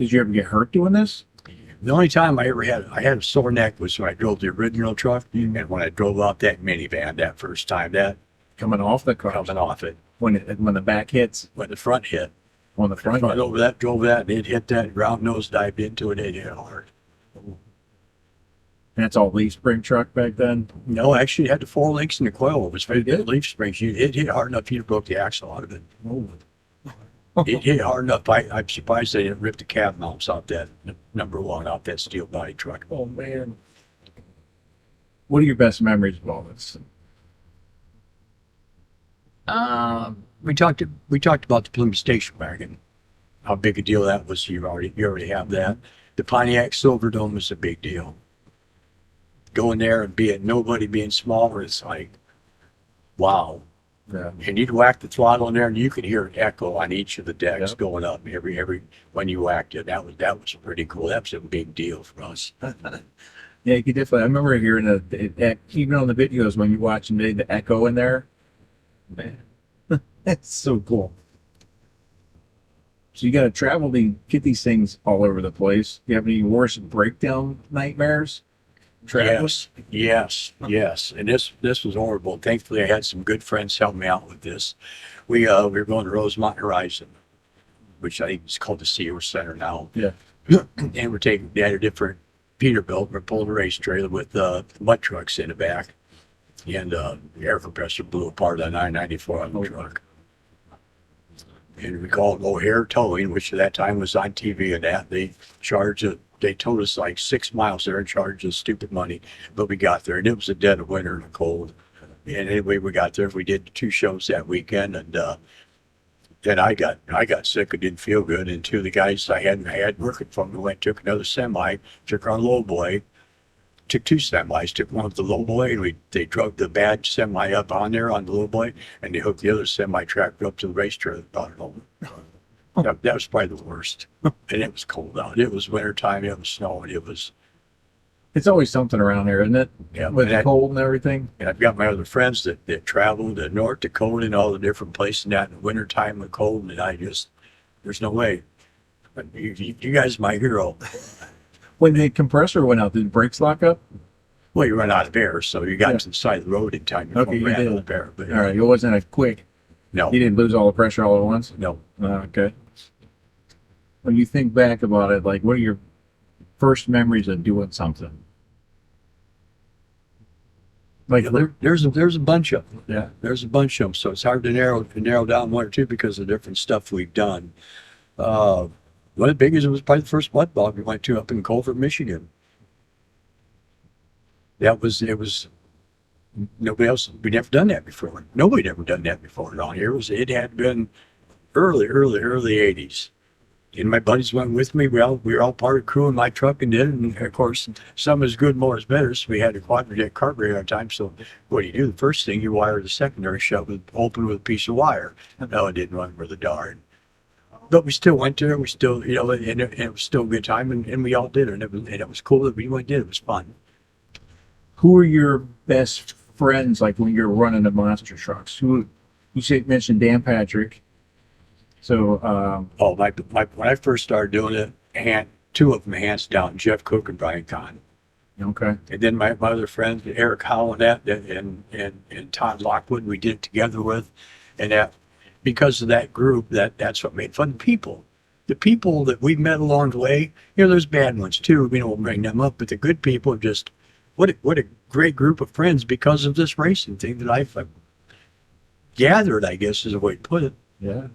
Did you ever get hurt doing this? The only time I had a sore neck was when I drove the original truck and when I drove out that minivan that first time, that Coming off the car coming off it, when the back hits when the front hit. on the front. Front over that, drove that, and it hit that ground nose, dived into it, it hit hard. That's all leaf spring truck back then. No, actually, it had the 4 links in the coil. It was You did? leaf springs. It hit hard enough you'd broke the axle out of it. Oh. It hit hard enough. I'm surprised they didn't rip the cab mounts off that number one, off that steel body truck. Oh man. What are your best memories of all this? We talked about the Plymouth station wagon. How big a deal that was. You already have that. The Pontiac Silverdome was a big deal. Going there and nobody being smaller, it's like, wow. Yeah. And you'd whack the throttle in there, and you could hear an echo on each of the decks Yep. going up every when you whacked it. That was pretty cool. That was a big deal for us. Yeah, you could definitely. I remember hearing even on the videos when you watch the echo in there. Man, that's so cool. So you got to travel to get these things all over the place. Do you have any worse breakdown nightmares? Traveling? Yes. And this was horrible. Thankfully, I had some good friends help me out with this. We were going to Rosemont Horizon, which I think is called the Sears Center now. Yeah. And they had a different Peterbilt. We're pulling a race trailer with mud trucks in the back. And the air compressor blew apart on 994 on the truck. And we called O'Hare Towing, which at that time was on TV and that. They told us like 6 miles there and charged us stupid money. But we got there and it was the dead of winter and cold. And anyway, we got there. We did 2 shows that weekend, and then I got sick. I didn't feel good. And 2 of the guys I had working for me went, took another semi, took our low boy, took 2 semis, took one with the low boy, and they drove the bad semi up on there on the low boy, and they hooked the other semi tractor up to the race trailer and brought it home. That was probably the worst. And it was cold out. It was wintertime. It was snowing. It's always something around here, isn't it? Yeah, With the cold and everything. And I've got my other friends that traveled to North Dakota and all the different places and that in the wintertime with cold, and there's no way. But you guys are my hero. When the compressor went out, did the brakes lock up? Well, you run out of air, so you got to the side of the road in time. Okay, you ran did. out of air. But, All right, it wasn't a quick. No, You didn't lose all the pressure all at once. no. Okay. When you think back about it, like, what are your first memories of doing something? Like, There's a bunch of them. yeah. There's a bunch of them, so it's hard to narrow down 1 or 2 because of the different stuff we've done. One of the biggest was probably the first mud bog we went to up in Culver, Michigan. It was nobody else. We'd never done that before. Nobody had ever done that before down here. It had been early 80s. And my buddies went with me. We were all part of the crew in my truck and did it. And of course, some is good, more is better. So we had a quadrille carburetor at the time. So what do? The first thing, you wire the secondary shut open with a piece of wire. No, it didn't run worth a darn. But we still went there. We still, and it was still a good time. And we all did it. And it was cool that we went and did it. It was fun. Who are your best friends, like, when you're running the monster trucks? Who, mentioned Dan Patrick. So, When I first started doing it, 2 of them, hands down, Jeff Cook and Brian Kahn. okay. And then my other friends, Eric Howland and Todd Lockwood, we did it together with. And that, because of that group, that's what made fun. The people that we met along the way, there's bad ones too. We'll bring them up, but the good people are just, what a great group of friends because of this racing thing that I've gathered, I guess is a way to put it. Yeah.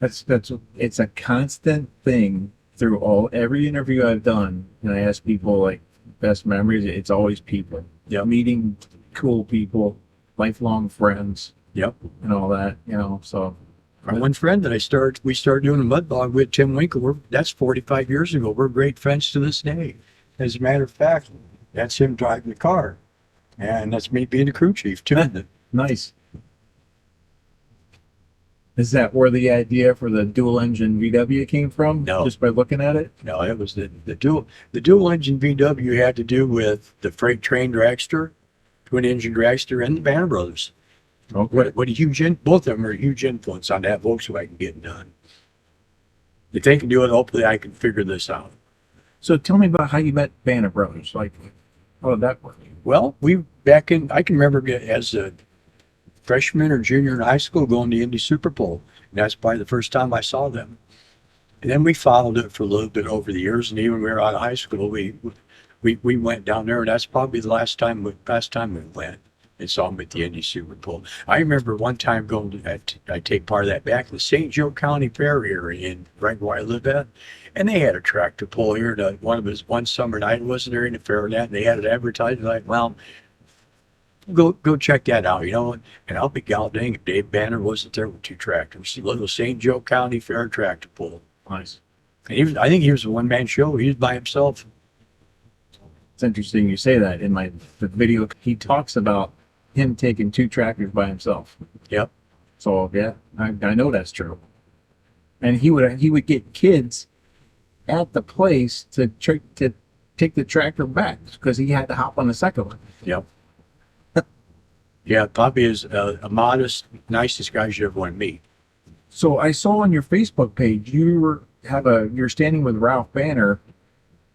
It's a constant thing through every interview I've done. And I ask people, like, best memories. It's always people. Yeah. Meeting cool people, lifelong friends. Yep. And all that, so. My one friend that we started doing a mud bog with, Tim Winkle, that's 45 years ago. We're great friends to this day. As a matter of fact, that's him driving the car. And that's me being the crew chief too. Nice. Is that where the idea for the dual engine VW came from? No. Just by looking at it? No, it was the dual engine VW had to do with the freight train dragster, twin engine dragster, and the Banner Brothers. Okay. What a huge, both of them are a huge influence on that Volkswagen getting done. If they can do it, hopefully I can figure this out. So tell me about how you met Banner Brothers. Like, how did that work? Well, I can remember as a freshman or junior in high school going to Indy Super Bowl. And that's probably the first time I saw them. And then we followed it for a little bit over the years. And even when we were out of high school, we went down there. And that's probably the last time we went and saw them at the Indy Super Bowl. I remember one time going to, I take part of that back to the St. Joe County Fair here in right where I live at. And they had a tractor pull here. One summer night, wasn't there in the fair and that, and they had it advertised. Like, well, go check that out, you know. And I'll be dang if Dave Banner wasn't there with two tractors. Little St. Joe County Fair tractor pull. Nice. And I think he was a one-man show. He was by himself. It's interesting you say that. In the video, he talks about him taking two tractors by himself. Yep. So yeah, I know that's true. And he would get kids at the place to take the tractor back because he had to hop on the second one. Yep. Yeah, Bobby is a modest, nicest guy you ever want to meet. So I saw on your Facebook page you're standing with Ralph Banner.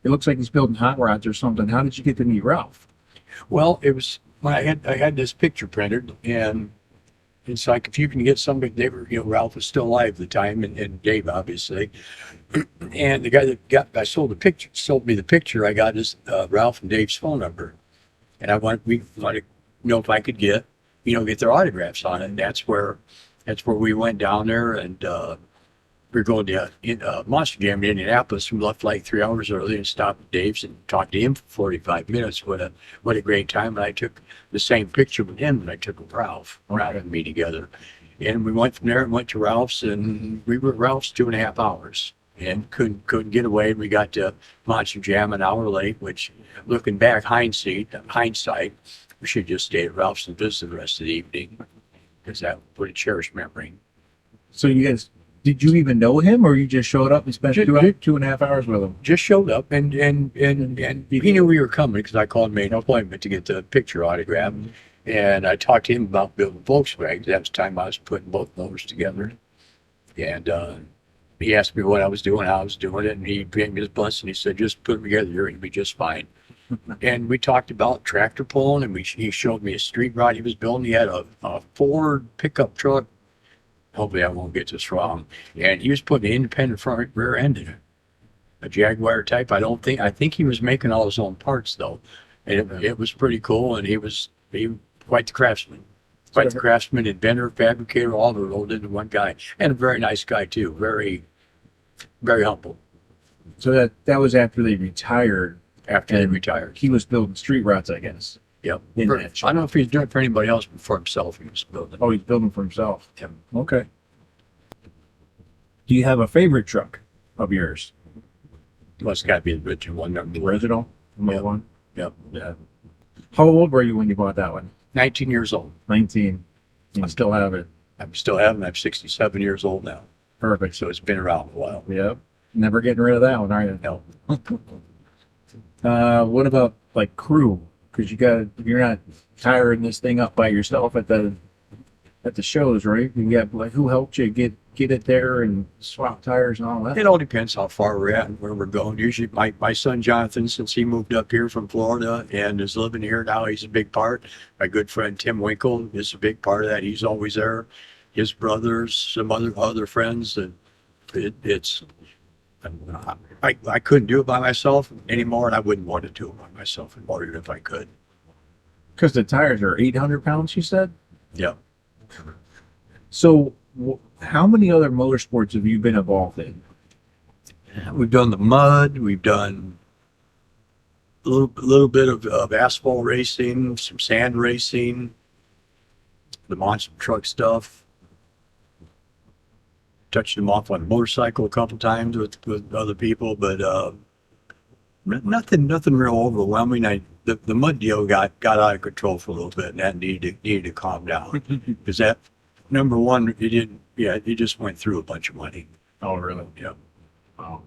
It looks like he's building hot rods or something. How did you get to meet Ralph? Well, it was when I had this picture printed, and it's like if you can get somebody, Ralph was still alive at the time, and Dave obviously, and the guy that sold me the picture. I got his Ralph and Dave's phone number, and we wanted to know if I could get their autographs on it. And that's where we went down there, and we were going to Monster Jam in Indianapolis. We left like 3 hours early and stopped at Dave's and talked to him for 45 minutes. What a great time. And I took the same picture with him that I took with Ralph. Ralph and me together. And we went from there and went to Ralph's, and we were at Ralph's 2.5 hours and couldn't get away. We got to Monster Jam an hour late, which looking back, hindsight, we should just stay at Ralph's and visit the rest of the evening because that would a cherished memory. So you guys, did you even know him, or you just showed up and spent 2.5 hours with him? Just showed up, and he knew we were coming because I called and made an appointment to get the picture autograph. And I talked to him about building Volkswagen. That was the time I was putting both motors together. And he asked me what I was doing, how I was doing it, and he gave me his blessing. He said, just put them together, you're going to be just fine. And we talked about tractor pulling, and he showed me a street rod he was building. He had a Ford pickup truck. Hopefully I won't get this wrong. And he was putting an independent front rear end in it. A Jaguar type. I think he was making all his own parts though. And it was pretty cool, and he was quite the craftsman. Quite the craftsman, inventor, fabricator, all rolled into one guy. And a very nice guy too. Very, very humble. So that was after they retired. After they retired. He was building street rods, I guess. Yep. I don't know if he was doing it for anybody else, but for himself, he was building. Oh, he's building for himself. Yep. Okay. Do you have a favorite truck of yours? Well, it's got to be the original one. The original? Number one? Yep. Yeah. How old were you when you bought that one? 19 years old. 19. You still have it. I'm still having. I'm 67 years old now. Perfect. So it's been around a while. Yep. Never getting rid of that one, are you? No. What about like crew? Because you're not tiring this thing up by yourself at the shows, right? You got like who helped you get it there and swap tires and all that? It all depends how far we're at and where we're going. Usually my son Jonathan, since he moved up here from Florida and is living here now, he's a big part. My good friend Tim Winkle is a big part of that. He's always there. His brothers, some other friends, and I couldn't do it by myself anymore, and I wouldn't want to do it by myself anymore even if I could. Because the tires are 800 pounds, you said? Yeah. So how many other motorsports have you been involved in? We've done the mud. We've done a little bit of asphalt racing, some sand racing, the monster truck stuff. Touched them off on a motorcycle a couple times with other people, but nothing real overwhelming. The mud deal got out of control for a little bit, and that needed to calm down because that number one, it just went through a bunch of money. Oh, really? Yeah. Wow.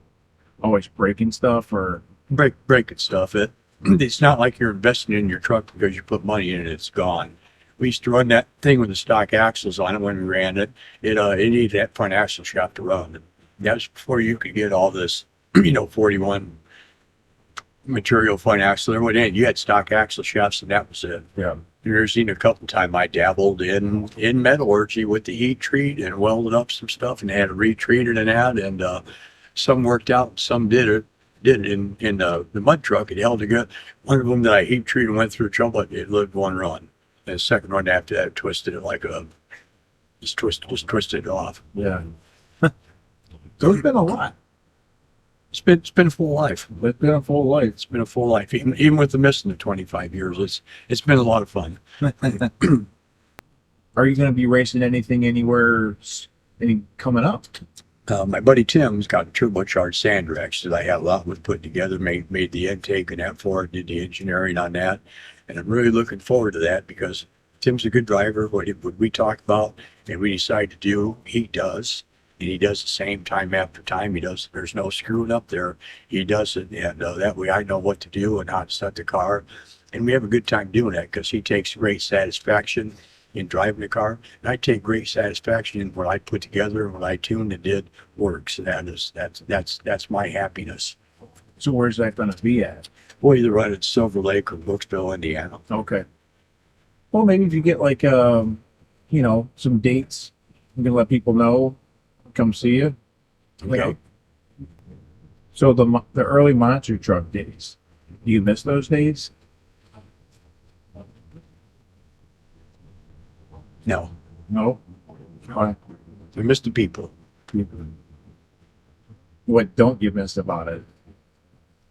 Always breaking stuff or breaking stuff. It's not like you're investing in your truck because you put money in it, it's gone. We used to run that thing with the stock axles on it when we ran it. It needed that front axle shop to run. That was before you could get all this, 41 material front axle. There went in. You had stock axle shafts, and that was it. Yeah. There's been a couple times I dabbled in metallurgy with the heat treat and welded up some stuff and had it retreated and that, and some worked out, some did it in the mud truck. It held together. One of them that I heat treated went through trouble. It lived one run. And the second run after that, twisted it like a just twisted it off. Yeah. So it's been a lot. It's been a full life. It's been a full life. It's been a full life, even with the missing of 25 years. It's been a lot of fun. Are you going to be racing anything anywhere any coming up? My buddy Tim's got a turbocharged Sandrex that I had a lot with put together, made the intake and that for it, did the engineering on that. And I'm really looking forward to that because Tim's a good driver. What we talk about and we decide to do, he does. And he does the same time after time. He does. There's no screwing up there. He does it, and that way I know what to do and how to set the car. And we have a good time doing that because he takes great satisfaction in driving the car, and I take great satisfaction in what I put together and what I tuned and did works. That's my happiness. So where's that going to be at? We'll either run at Silver Lake or Brooksville, Indiana. Okay. Well, maybe if you get like some dates, you can let people know. Come see you. Okay. So the early monster truck days, do you miss those days? No, No. Why? I miss the people, What don't you miss about it?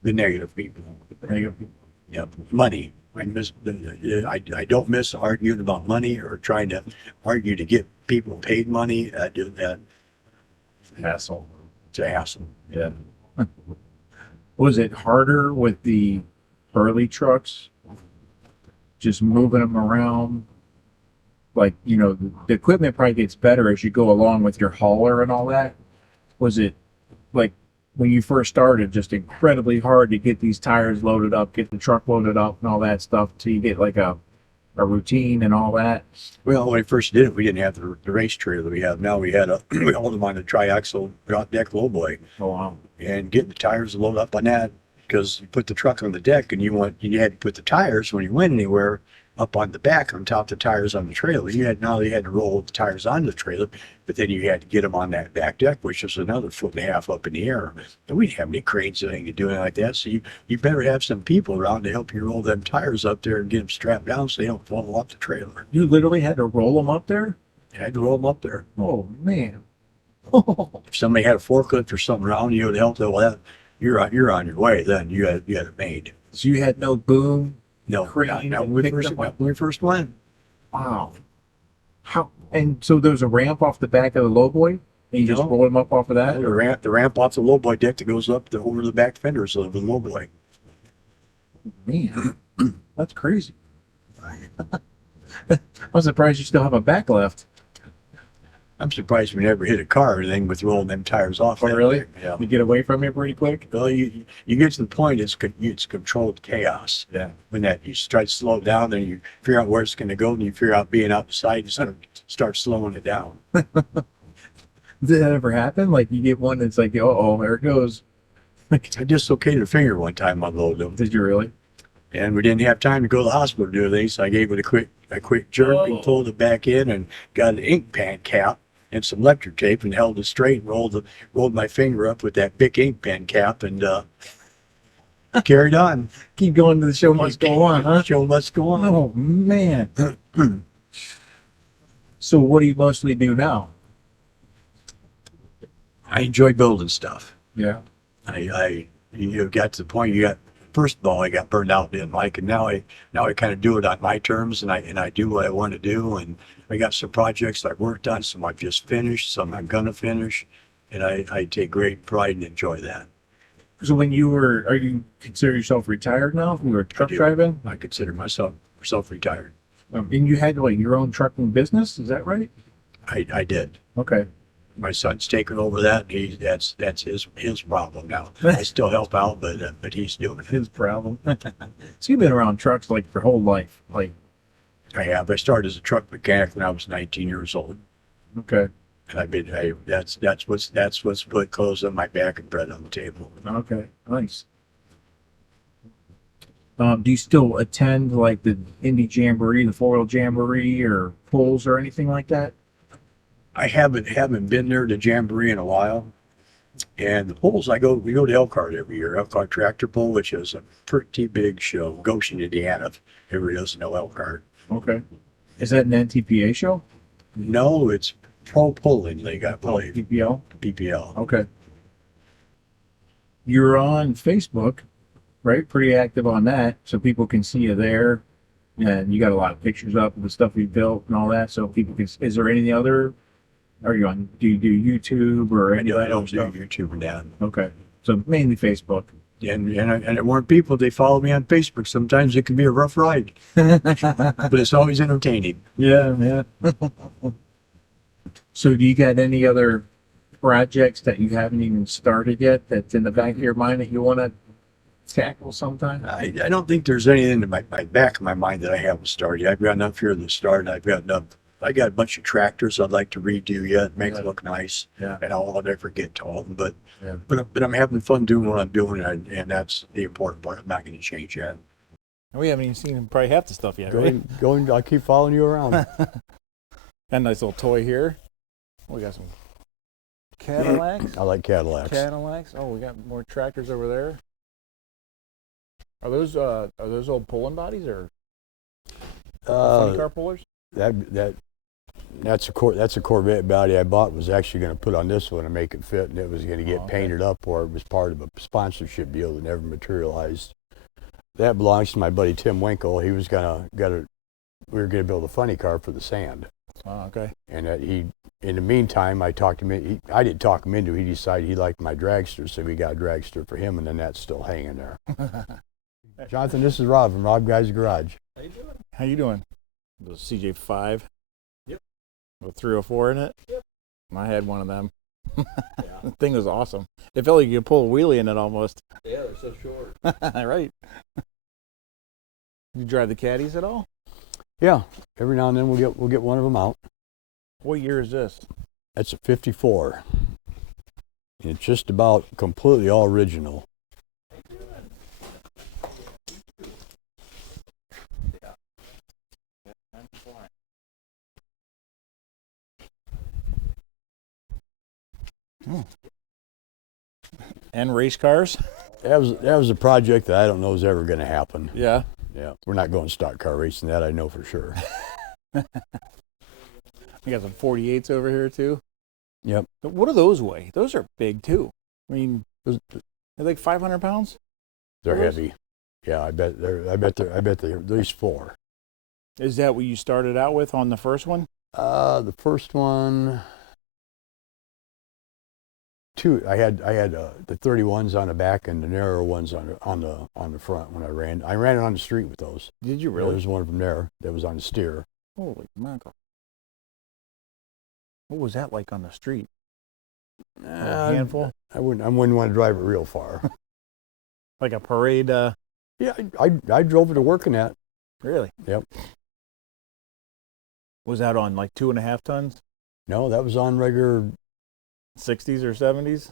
the negative people. Yep, money. I don't miss arguing about money or trying to argue to get people paid money. I do that. Hassle. It's a hassle. Yeah. Was it harder with the early trucks? Just moving them around? Like, the equipment probably gets better as you go along with your hauler and all that. Was it like when you first started just incredibly hard to get these tires loaded up, get the truck loaded up and all that stuff till you get like a routine and all that? Well, when I first did it, we didn't have the race trailer we have now. We hauled them on a triaxle drop deck lowboy, Oh, wow. and getting the tires loaded up on that because you put the truck on the deck and you had to put the tires when you went anywhere up on the back on top of the tires on the trailer. You had to roll the tires on the trailer, but then you had to get them on that back deck, which is another 1.5 foot up in the air. And we didn't have any cranes or anything to do anything like that. So you better have some people around to help you roll them tires up there and get them strapped down so they don't fall off the trailer. You literally had to roll them up there? You had to roll them up there. Oh, man. If somebody had a forklift or something around you to help them, well, you're on your way. Then you had it made. So you had no boom? No, Crane not and when pick them up? we first went. Wow. How? And so there's a ramp off the back of the lowboy, and you just No. roll them up off of that? The ramp off the lowboy deck that goes up over the back fenders of the lowboy. Man, that's crazy. I'm surprised you still have a back left. I'm surprised we never hit a car or anything with rolling them tires off. Oh, really? Yeah. You get away from it pretty quick? Well, you get to the point it's controlled chaos. Yeah. When you try to slow it down, then you figure out where it's going to go, and you figure out being outside, you start slowing it down. Did that ever happen? Like you get one that's like, oh, there it goes. I dislocated a finger one time on load them, Did you really? and we didn't have time to go to the hospital to do anything, so I gave it a quick jerk and pulled it back in, and got an ink pen cap and some electric tape and held it straight and rolled my finger up with that big ink pen cap and carried on. Keep going to the show must go on, huh? Show must go on. Oh, man. So what do you mostly do now? I enjoy building stuff. Yeah. You got to the point first of all, I got burned out, didn't like, and now I kind of do it on my terms, and I do what I want to do, and I got some projects I worked on, some I've just finished, some I'm gonna finish, and I take great pride and enjoy that. So are you consider yourself retired now? You were truck do. driving? I consider myself retired. And you had like your own trucking business, is that right? I did. Okay. My son's taken over that. That's his problem now. I still help out, but he's doing it. His problem. So you've been around trucks like your whole life. Like, I have. I started as a truck mechanic when I was 19 years old. okay. That's what's put clothes on my back and bread on the table. Okay, nice. Do you still attend like the Indie Jamboree, the Foil Jamboree, or pulls or anything like that? I haven't been there to Jamboree in a while. And the polls, we go to Elkhart every year, Elkhart Tractor Pull, which is a pretty big show, Goshen, Indiana. If everybody doesn't know Elkhart. Okay. Is that an NTPA show? No, it's Pro Pulling League, I Oh, believe. PPL? PPL. Okay. You're on Facebook, right? Pretty active on that, so people can see you there. And you got a lot of pictures up of the stuff you built and all that, so people can. Is there any other? Are you on? Do you do YouTube or any I other don't do stuff? YouTube and that. Okay, so mainly Facebook. And it weren't people, they follow me on Facebook. Sometimes it can be a rough ride, but it's always entertaining. Yeah, yeah. So do you got any other projects that you haven't even started yet that's in the back of your mind that you want to tackle sometime? I don't think there's anything in my back of my mind that I haven't started. I've got enough here to start. I got a bunch of tractors I'd like to redo yet, make them look nice. Yeah. And I'll never get to all of them, but Yeah. but I'm having fun doing what I'm doing, and that's the important part. I'm not going to change that. We haven't even seen probably half the stuff yet, right? Going, I keep following you around. Got a nice little toy here. We got some Cadillacs. I like Cadillacs. Cadillacs. Oh, we got more tractors over there. Are those old pulling bodies or funny car pullers? That's a Corvette body I bought. Was actually going to put on this one and make it fit, and it was going to get painted up, or it was part of a sponsorship deal that never materialized. That belongs to my buddy Tim Winkle. He was we were gonna build a funny car for the sand. Oh, okay. And in the meantime, I talked him. I didn't talk him into it. He decided he liked my dragster, so we got a dragster for him, and then that's still hanging there. Jonathan, this is Rob from Rob Guy's Garage. How you doing? The CJ5. Yep. With 304 in it. Yep. I had one of them. The thing was awesome. It felt like you could pull a wheelie in it almost. Yeah, they're so short. Right. You drive the caddies at all? Yeah, every now and then we'll get one of them out. What year is this? That's a 54. And it's just about completely all original. And race cars? That was a project that I don't know is ever going to happen. Yeah. Yeah, we're not going stock car racing. That I know for sure. We got some 48s over here too. Yep. What do those weigh? Those are big too. I mean, they're like 500 pounds. They're heavy. Yeah, I bet they're at least 4. Is that what you started out with on the first one? The first one, 2. I had the 31s on the back and the narrower ones on the front when I ran. I ran it on the street with those. Did you There really? was one of them there that was on the steer. Holy mackerel. What was that like on the street? A handful? I wouldn't want to drive it real far. Like a parade? Yeah, I drove it to work in that. Really? Yep. Was that on like 2.5 tons? No, that was on regular 60s or 70s?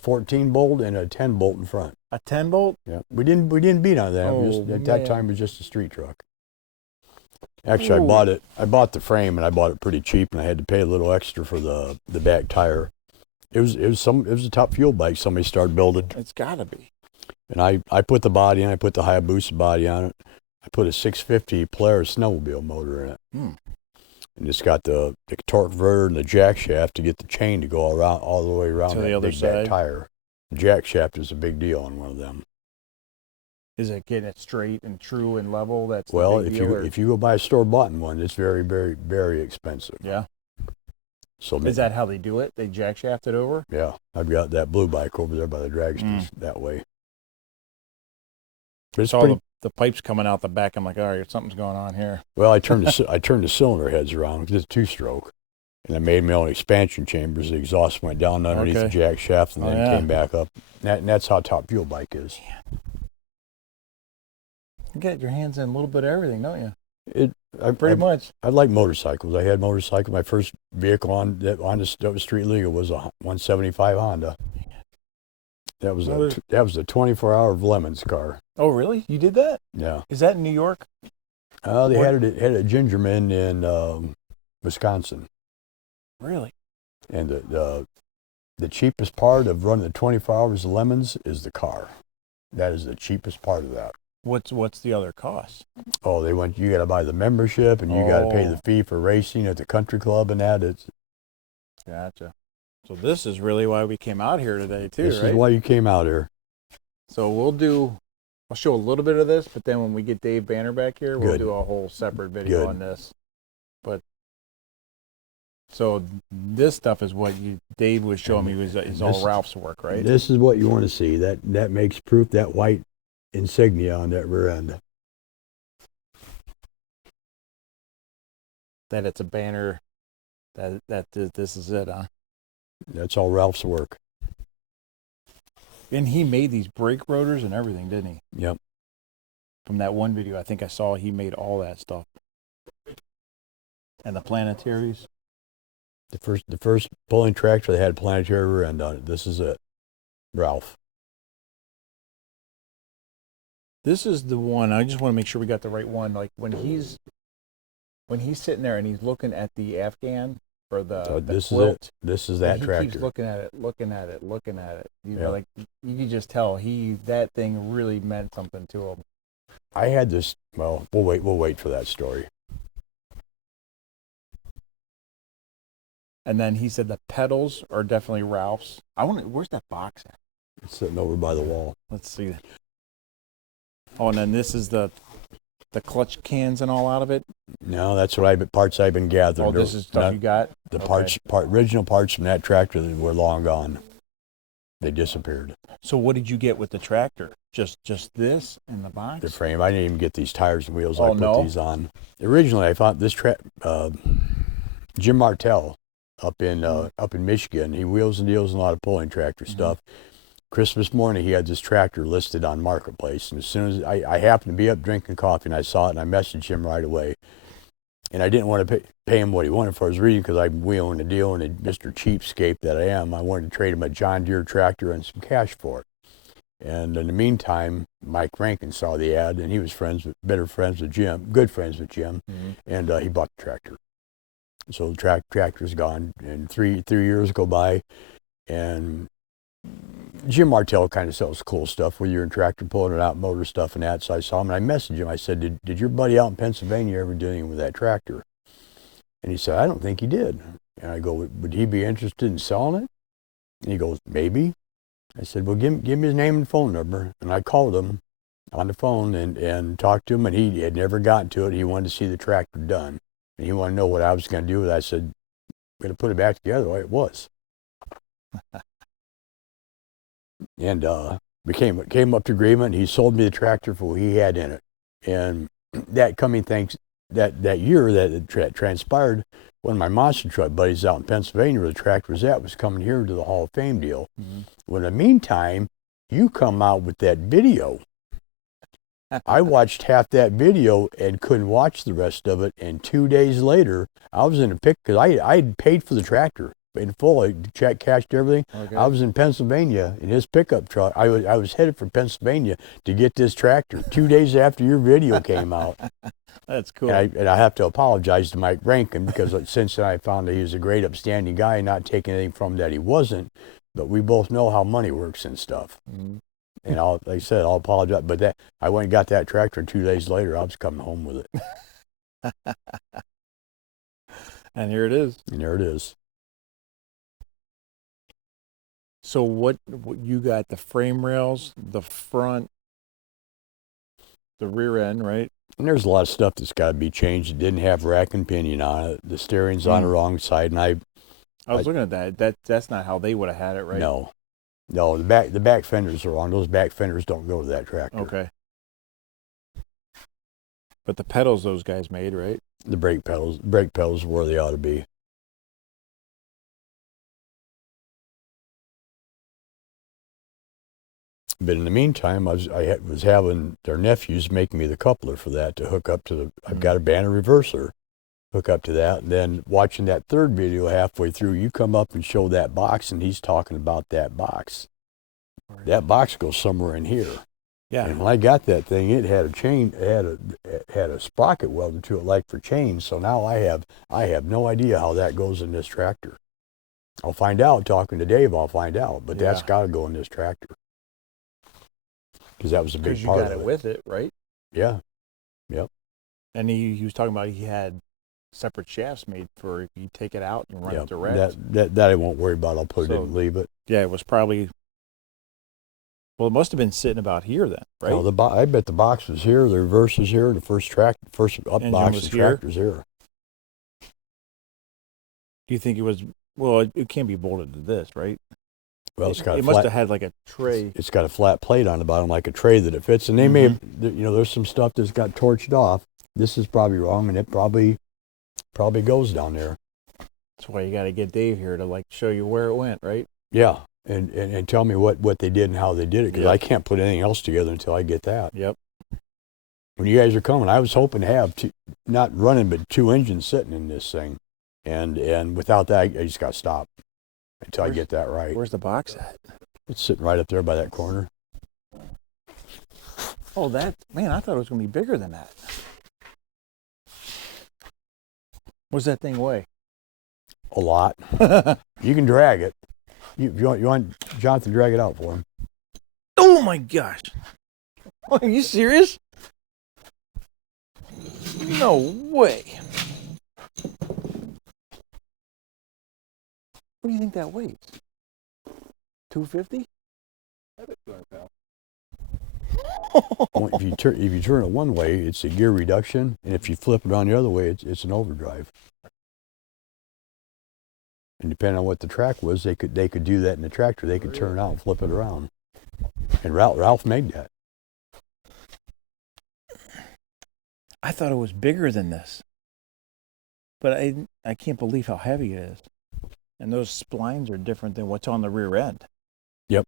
14 bolt and a 10 bolt in front. A 10 bolt? Yeah, we didn't beat on that. It was Oh, at that man. time it was just a street truck. Actually, I bought the frame and I bought it pretty cheap, and I had to pay a little extra for the back tire. It was a top fuel bike somebody started building, It's gotta be. and I put the body in. I put the Hayabusa body on it. I put a 650 Polaris snowmobile motor in it, and it's got the torque converter and the jack shaft to get the chain to go all the way around To the that other big back side. tire. The jack shaft is a big deal on one of them. Is it getting it straight and true and level? That's Well, the big if deal, you or- if you go buy a store bought one, it's very, very, very expensive. Yeah. So Is that how they do it? They jack shaft it over? yeah, I've got that blue bike over there by the dragsters that way. But it's Saw pretty the pipes coming out the back. I'm like, all right, something's going on here. well. I turned the cylinder heads around because it's 2-stroke, and I made my own expansion chambers. The exhaust went down underneath the Okay. jack shaft and Oh, then yeah. came back up. And that's how top fuel bike is. You get your hands in a little bit of everything, don't you? Pretty much. I like motorcycles. I had motorcycle. My first vehicle on the street legal was a 175 Honda. That was Oh, a 24-hour Lemons car. Oh, really? You did that? Yeah. Is that in New York? They had it at Gingerman in Wisconsin. Really? And the cheapest part of running the 24 hours of Lemons is the car. That is the cheapest part of that. What's the other cost? Oh, you got to buy the membership and you got to pay the Oh. fee for racing at the country club and that. Gotcha. So this is really why we came out here today too, This right? is why you came out here. So I'll show a little bit of this, but then when we get Dave Banner back here, we'll Good. do a whole separate video Good. on this. But so this stuff is what Dave was showing me is all Ralph's work, right? This is what you want to see. That makes proof, that white insignia on that rear end. That it's a Banner. That this is it, huh? That's all Ralph's work. And he made these brake rotors and everything, didn't he? Yep. From that one video, I think I saw he made all that stuff. And the planetaries. The first pulling tractor that had a planetary rear end on it. This is it. Ralph. This is the one. I just want to make sure we got the right one. Like when he's sitting there and he's looking at the Afghan for the This quilt, is it. This is that and he tractor. keeps looking at it. You know, Yeah. like you can just tell that thing really meant something to him. I had this. Well, we'll wait for that story. And then he said the pedals are definitely Ralph's. Where's that box at? It's sitting over by the wall. Let's see. Oh, and then this is the clutch cans and all out of it. No, that's parts I've been gathering. Oh, this is stuff you got. The Okay. original parts from that tractor that were long gone. They disappeared. So what did you get with the tractor? Just this and the box? The frame. I didn't even get these tires and wheels. I Oh, put no? these on. Originally, I found this Jim Martell up in Michigan. He wheels and deals in a lot of pulling tractor stuff. Christmas morning, he had this tractor listed on Marketplace, and as soon as I happened to be up drinking coffee, and I saw it, and I messaged him right away. And I didn't want to pay him what he wanted for his reading because I'm wheeling and dealing, and Mr. Cheapskate that I am, I wanted to trade him a John Deere tractor and some cash for it. And in the meantime, Mike Rankin saw the ad, and he was good friends with Jim, and he bought the tractor. So the tractor's gone, and three years go by, and Jim Martell kind of sells cool stuff where you're in tractor pulling it out, motor stuff and that. So I saw him and I messaged him. I said, did your buddy out in Pennsylvania ever do anything with that tractor? And he said, I don't think he did. And I go, would he be interested in selling it? And he goes, maybe. I said, well, give me his name and phone number. And I called him on the phone and talked to him, and he had never gotten to it. He wanted to see the tractor done. And he wanted to know what I was going to do with it. I said, I'm going to put it back together the way it was. And we came up to agreement. He sold me the tractor for what he had in it. And that year that it transpired, one of my monster truck buddies out in Pennsylvania where the tractor was at was coming here to the Hall of Fame deal. Well, in the meantime, you come out with that video. I watched half that video and couldn't watch the rest of it. And 2 days later, I was in a because I had paid for the tractor in full. I cashed everything. Okay. I was in Pennsylvania in his pickup truck. I was headed for Pennsylvania to get this tractor 2 days after your video came out. That's cool. And I have to apologize to Mike Rankin because since then I found that he was a great, upstanding guy, not taking anything from him that he wasn't. But we both know how money works and stuff. And like I said, I'll apologize. But I went and got that tractor, and 2 days later, I was coming home with it. And here it is. And there it is. So what you got? The frame rails, the front, the rear end, right? And there's a lot of stuff that's got to be changed. It didn't have rack and pinion on it. The steering's on the wrong side, and I was looking at that. That's not how they would have had it, right? No, the back fenders are wrong. Those back fenders don't go to that tractor. Okay. But the pedals those guys made, right? The brake pedals are where they ought to be. But in the meantime, was having their nephews make me the coupler for that to hook up to the. I've got a banner reverser, hook up to that, and then watching that third video halfway through, you come up and show that box, and he's talking about that box. That box goes somewhere in here. Yeah. And when I got that thing, it had a chain, it had a sprocket welded to it like for chains. So now I have no idea how that goes in this tractor. I'll find out. Talking to Dave, I'll find out. But that's Yeah. got to go in this tractor because that was a big Because you part got of it it. with it, right? Yeah. And he was talking about he had separate shafts made for if you take it out and run it direct. That I won't worry about. I'll put it in So- and leave it. Yeah, it was probably. Well, it must have been sitting about here then, right? No, I bet the box was here, the reverse was here, the first up Engine box was of here? tractor's here. Do you think it was? Well, it can't be bolted to this, right? Well, it's got It a must flat. have had like a tray. It's got a flat plate on the bottom, like a tray that it fits. And they may have, there's some stuff that's got torched off. This is probably wrong, and it probably goes down there. That's why you got to get Dave here to like show you where it went, right? Yeah, and tell me what they did and how they did it, because Yep. I can't put anything else together until I get that. Yep. When you guys are coming, I was hoping to have not running, but 2 engines sitting in this thing, and without that, I just got to stop until I get that right. Where's the box at? It's sitting right up there by that corner. Oh, that man! I thought it was going to be bigger than that. What's that thing weigh? A lot. You can drag it. You want Jonathan to drag it out for him? Oh my gosh! Are you serious? No way! What do you think that weighs? 250? Well, if you turn it one way, it's a gear reduction, and if you flip it on the other way, it's an overdrive. And depending on what the track was, they could do that in the tractor. They could turn it out and flip it around. And Ralph made that. I thought it was bigger than this, but I can't believe how heavy it is. And those splines are different than what's on the rear end. Yep.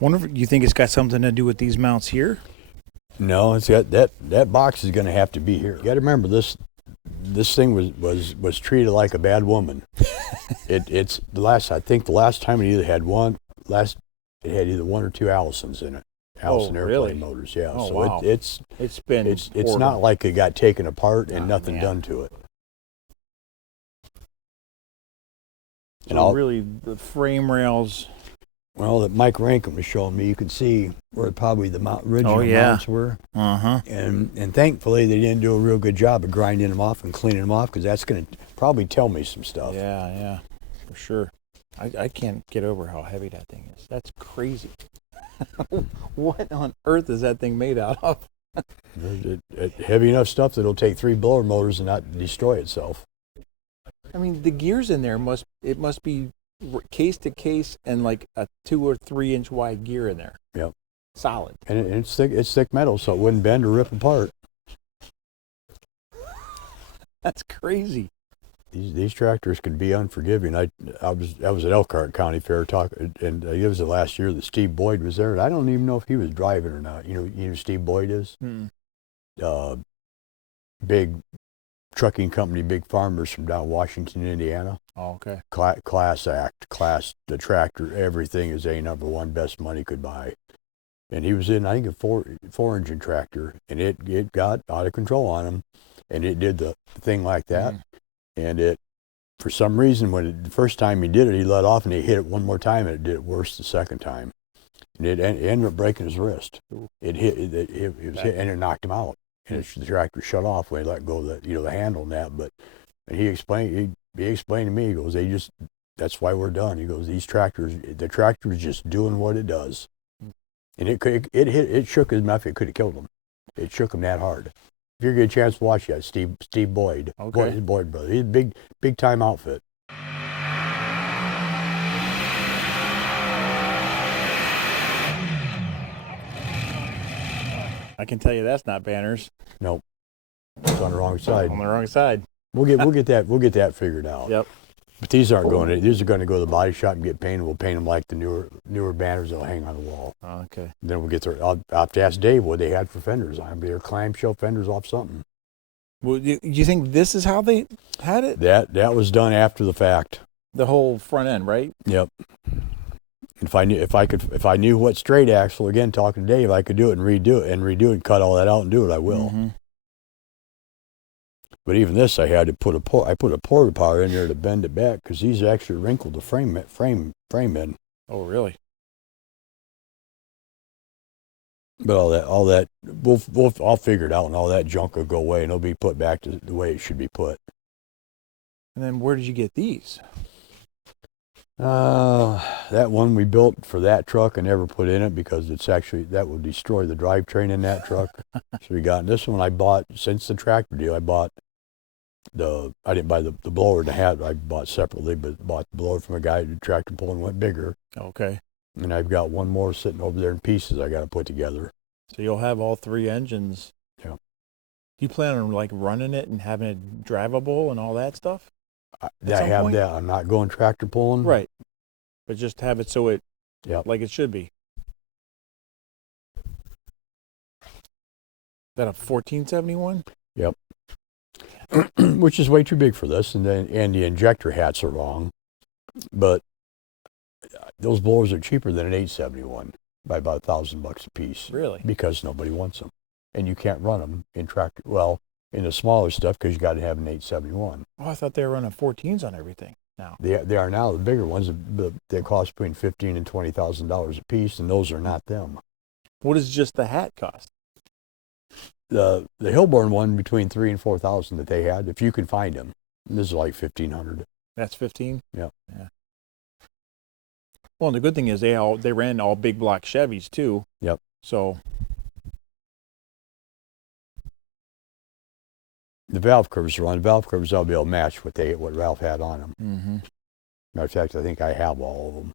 Wonder if you think it's got something to do with these mounts here? No, it's got that box is going to have to be here. You got to remember this thing was treated like a bad woman. It's I think the last time it either had it had either 1 or 2 Allisons in it. Allison airplane really? motors, yeah. Oh, So wow. it's been not like it got taken apart and Oh, nothing man. done to it. And So really the frame rails. well, that Mike Rankin was showing me, you can see where probably the original yeah. mounts were. Uh-huh. And thankfully they didn't do a real good job of grinding them off and cleaning them off, because that's going to probably tell me some stuff. Yeah, for sure. I can't get over how heavy that thing is. That's crazy. What on earth is that thing made out of? Heavy enough stuff that'll take 3 blower motors and not destroy itself. I mean, the gears in there must be case to case and like a 2 or 3 inch wide gear in there. Yep. Solid. And it's thick metal, so it wouldn't bend or rip apart. That's crazy. These tractors could be unforgiving. I was at Elkhart County Fair talking, and it was the last year that Steve Boyd was there, and I don't even know if he was driving or not. You know who Steve Boyd is? Big trucking company, big farmers from down Washington, Indiana. Oh, okay. Class act, the tractor, everything is A1, best money could buy. And he was in, I think, a four engine tractor, and it got out of control on him, and it did the thing like that. And it, for some reason, the first time he did it, he let off and he hit it one more time, and it did it worse the second time. And it ended up breaking his wrist. It was hit, and it knocked him out. And the tractor shut off when he let go of the handle and that. But he explained to me, he goes, that's why we're done. He goes, the tractor is just doing what it does. And it shook him enough, it could have killed him. It shook him that hard. If you get a chance to watch that, Steve Boyd. Okay. Boyd brother. He's a big time outfit. I can tell you that's not Banners. Nope. It's on the wrong side. On the wrong side. We'll get that figured out. Yep. But these aren't going to. These are going to go to the body shop and get painted. We'll paint them like the newer banners that'll hang on the wall. Oh, okay. Then we'll get their. I'll have to ask Dave what they had for fenders on them. They're clamshell fenders off something. Well, do you think this is how they had it? That was done after the fact. The whole front end, right? Yep. If I knew what straight axle, again talking to Dave, I could do it and redo it and cut all that out and do it. I will. Mm-hmm. But even this, I had to put a porta power in there to bend it back because these actually wrinkled the frame in. Oh, really? But all that, I'll figure it out, and all that junk will go away, and it'll be put back to the way it should be put. And then where did you get these? That one we built for that truck and never put in it because that would destroy the drivetrain in that truck. So we got this one I bought since the tractor deal. I didn't buy the blower and the hat. I bought separately, but bought the blower from a guy who tractor pull and went bigger. Okay. And I've got one more sitting over there in pieces I got to put together. So you'll have all three engines. Yeah. You plan on like running it and having it drivable and all that stuff? I some have point? that. I'm not going tractor pulling. Right. But just have it so it, Yep. like it should be. That a 1471? Yep. Which is way too big for this, and the injector hats are wrong. But those blowers are cheaper than an 871 by about $1,000 a piece. Really? Because nobody wants them, and you can't run them in tractor. Well, in the smaller stuff because you got to have an 871. Oh, I thought they were running 14s on everything now. They are now the bigger ones. They cost between $15,000 and $20,000 a piece, and those are not them. What does just the hat cost? The Hillborn one between $3,000 and $4,000 that they had, if you could find them. This is like $1,500. That's 15? Yep. Yeah. Well, and the good thing is they ran all big block Chevys too. Yep. So The valve curves are on. The valve curves I'll be able to match what Ralph had on them. mm-hmm. Matter of fact, I think I have all of them.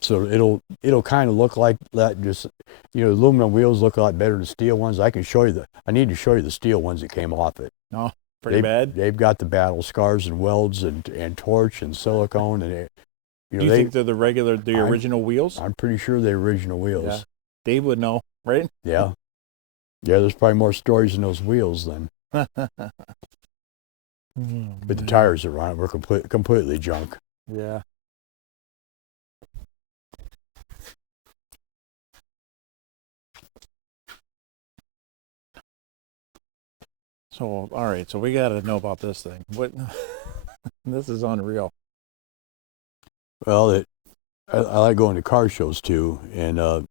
So it'll kind of look like that. Just aluminum wheels look a lot better than steel ones. I need to show you the steel ones that came off it. No, pretty bad. They've got the battle scars and welds and torch and silicone and Do you think they're the original wheels? I'm pretty sure they're original wheels. Yeah. Dave would know, right? Yeah. Yeah, there's probably more stories in those wheels then. But the tires that run it were completely junk. Yeah. So, all right. So we got to know about this thing. What? This is unreal. Well, I like going to car shows too, and I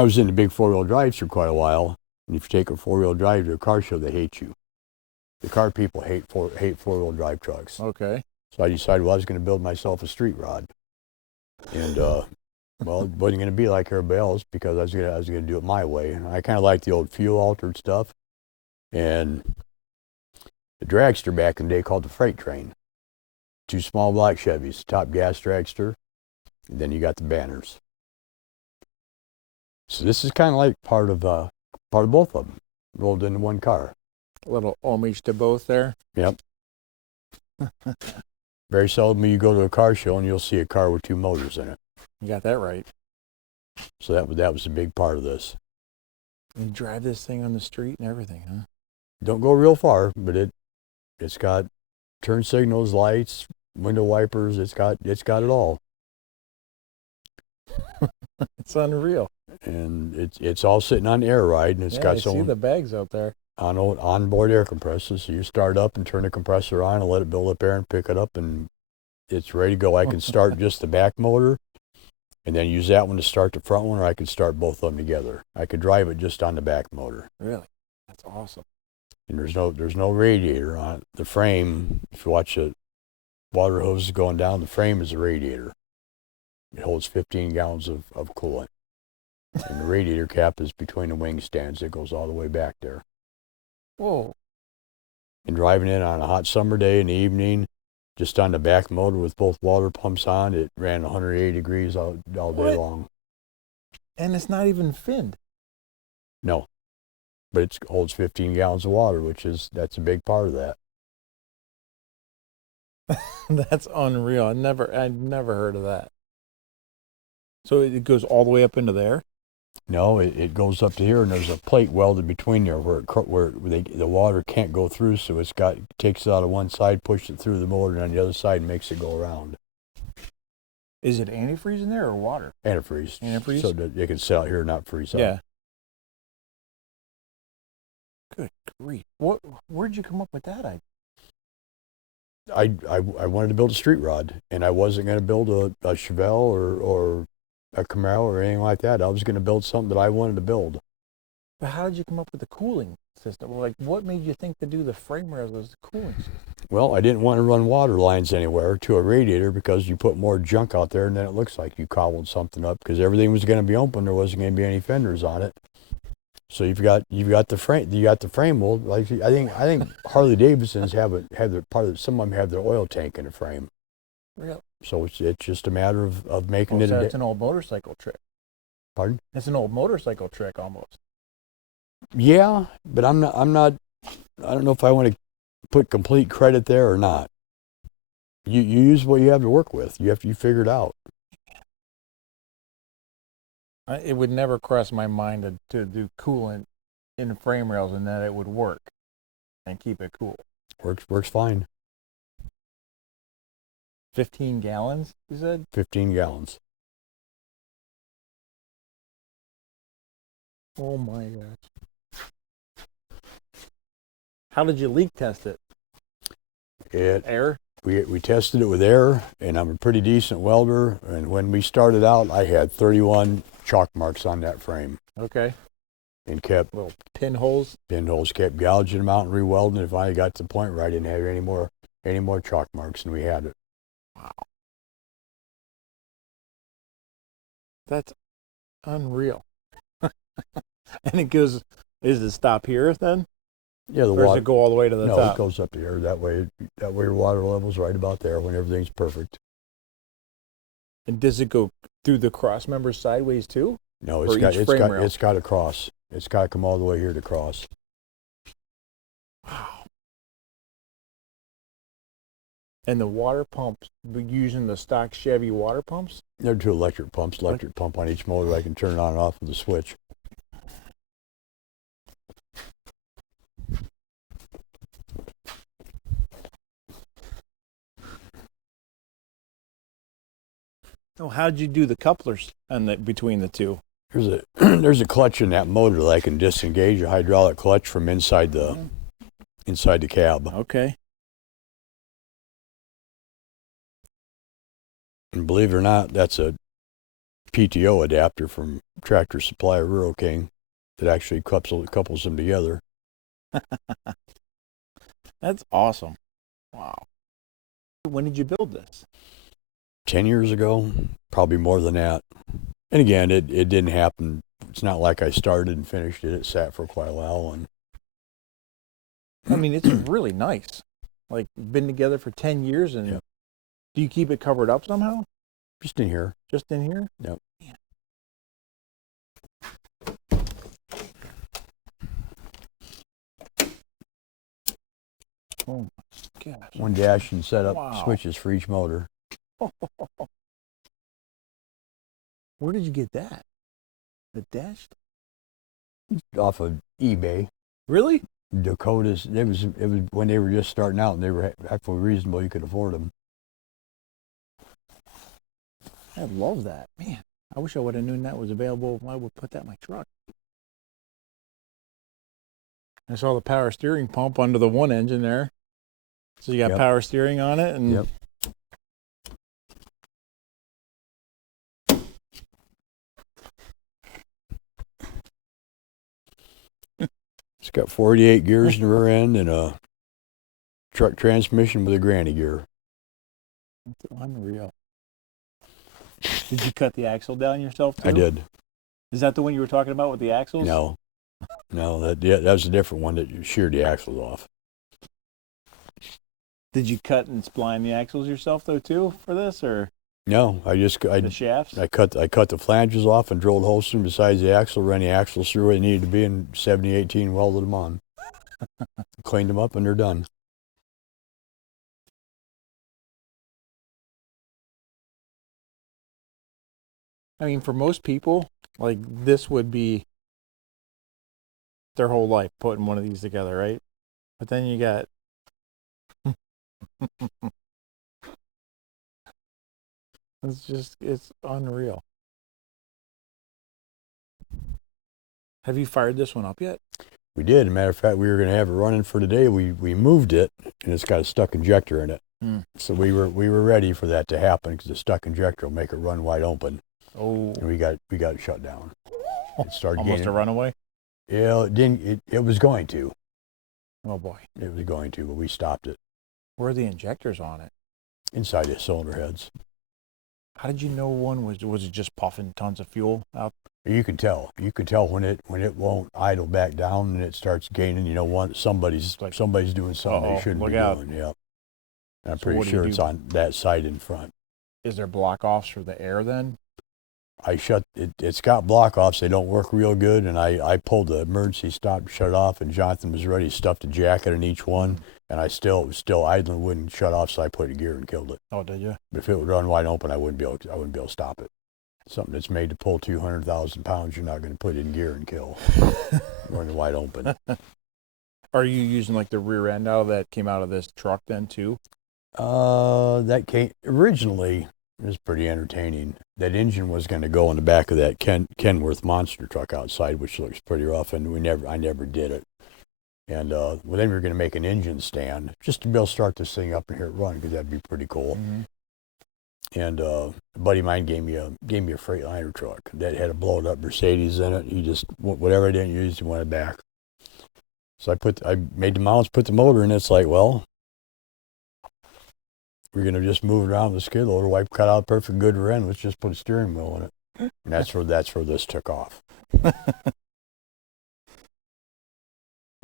was in the big four-wheel drives for quite a while. And if you take a four-wheel drive to a car show, they hate you. The car people hate four-wheel drive trucks. Okay. So I decided, I was going to build myself a street rod, and it wasn't going to be like everybody else because I was going to do it my way. And I kind of like the old fuel altered stuff, and the dragster back in the day called the freight train. 2 small black Chevys, top gas dragster, and then you got the banners. So this is kind of like part of both of them rolled into one car. A little homage to both there. Yep. Very seldom you go to a car show and you'll see a car with 2 motors in it. You got that right. So that was a big part of this. You drive this thing on the street and everything, huh? Don't go real far, but it's got turn signals, lights, window wipers. It's got it all. It's unreal. And it's all sitting on air ride, and it's got I see the bags out there. onboard air compressors. So you start up and turn the compressor on and let it build up air and pick it up, and it's ready to go. I can start just the back motor and then use that one to start the front one, or I could start both of them together. I could drive it just on the back motor. Really? That's awesome. And there's no radiator on it. The frame, if you watch the water hose going down, the frame is a radiator. It holds 15 gallons of coolant. And the radiator cap is between the wing stands. It goes all the way back there. Whoa. And driving in on a hot summer day in the evening, just on the back motor with both water pumps on, it ran 180 degrees all day What? long. And it's not even finned. No. but it holds 15 gallons of water, that's a big part of that. That's unreal. I'd never heard of that. So it goes all the way up into there? No, it goes up to here, and there's a plate welded between there where the water can't go through, so takes it out of one side, pushes it through the motor, and on the other side makes it go around. Is it antifreeze in there or water? Antifreeze. Antifreeze? So that it can sit out here and not freeze out. Yeah. Good grief. Where'd you come up with that idea? I wanted to build a street rod, and I wasn't going to build a Chevelle or a Camaro or anything like that. I was going to build something that I wanted to build. But how did you come up with the cooling system? Like, what made you think to do the frame rails as the cooling system? Well, I didn't want to run water lines anywhere to a radiator because you put more junk out there, and then it looks like you cobbled something up because everything was going to be open. There wasn't going to be any fenders on it. So you've got the frame mold. Like I think Harley Davidsons some of them have their oil tank in the frame. Really? So it's just a matter of making it. So it's an old motorcycle trick. Pardon? It's an old motorcycle trick almost. Yeah, but I'm not. I don't know if I want to put complete credit there or not. You use what you have to work with. You figure it out. It would never cross my mind to do coolant in frame rails and that it would work and keep it cool. Works fine. 15 gallons, you said? 15 gallons. Oh my gosh. How did you leak test it? Air? We tested it with air, and I'm a pretty decent welder. And when we started out, I had 31 chalk marks on that frame. Okay. And kept Little pinholes? Kept gouging them out and rewelding it. If I got to the point where I didn't have any more chalk marks, and we had it. Wow. That's unreal. And it goes, is it stop here then? Yeah, the or does water. it go all the way to the No, top? it goes up there. That way your water level's right about there when everything's perfect. And does it go through the cross members sideways too? No, Or each frame rail? it's got to cross. It's got to come all the way here to cross. Wow. And the water pumps, using the stock Chevy water pumps? There are two electric pumps, electric pump on each motor. I can turn it on and off with a switch. Oh, how'd you do the couplers between the two? There's a clutch in that motor that I can disengage, a hydraulic clutch from inside the cab. Okay. And believe it or not, that's a PTO adapter from Tractor Supply or Rural King that actually couples them together. That's awesome. Wow. When did you build this? 10 years ago, probably more than that. And again, it didn't happen. It's not like I started and finished it. It sat for quite a while. And I mean, it's really nice. Like, been together for 10 years, and yeah. Do you keep it covered up somehow? Just in here. Just in here? Yep. Yeah. Oh my gosh. One dash and set up Wow. switches for each motor. Where did you get that? The dash? Off of eBay. Really? Dakotas, it was when they were just starting out and they were actually reasonable. You could afford them. I love that. Man, I wish I would have known that was available. I would put that in my truck. I saw the power steering pump under the one engine there. So you got Yep. power steering on it, and Yep. It's got 48 gears in the rear end and a truck transmission with a granny gear. it's unreal. Did you cut the axle down yourself too? I did. Is that the one you were talking about with the axles? No, that was a different one that you sheared the axles off. Did you cut and spline the axles yourself though too for this, or? No, The shafts? I cut the flanges off and drilled holes in besides the axle, ran the axles through where they needed to be, and 70-18 welded them on. Cleaned them up, and they're done. I mean, for most people, like this would be their whole life putting one of these together, right? But then you got it's unreal. Have you fired this one up yet? We did. As a matter of fact, we were going to have it running for today. We moved it, and it's got a stuck injector in it. So we were ready for that to happen because the stuck injector will make it run wide open. Oh, And we got it shut down. It started almost gaining, a runaway? Yeah, it didn't. It was going to. Oh boy. It was going to, but we stopped it Where are the injectors on it? inside the cylinder heads. How did you know one was it just puffing tons of fuel out? You can tell. You can tell when it won't idle back down and it starts gaining. You know, somebody's doing something they shouldn't look be out. doing. Yep. And I'm So pretty what do you sure it's do? on that side in front. Is there block offs for the air then? I shut it. It's got block offs. They don't work real good, and I pulled the emergency stop, shut it off, and Jonathan was ready, stuffed a jacket in each one, and it was still idling, wouldn't shut off, so I put a gear and killed it. Oh, did you? But if it would run wide open, I wouldn't be able to stop it. Something that's made to pull 200,000 pounds, you're not going to put in gear and kill. Running wide open. Are you using like the rear end out of that came out of this truck then too? That came originally. It was pretty entertaining. That engine was going to go in the back of that Kenworth monster truck outside, which looks pretty rough, and I never did it. And then we were going to make an engine stand just to be able to start this thing up and hear it run, because that'd be pretty cool. Mm-hmm. And a buddy of mine gave me a Freightliner truck that had a blown up Mercedes in it. He just whatever I didn't use, he wanted back. So I made the mounts, put the motor in. It's like, well, we're gonna just move it around with the skid loader, wipe, cut out perfect good rear end. Let's just put a steering wheel in it. And that's where this took off.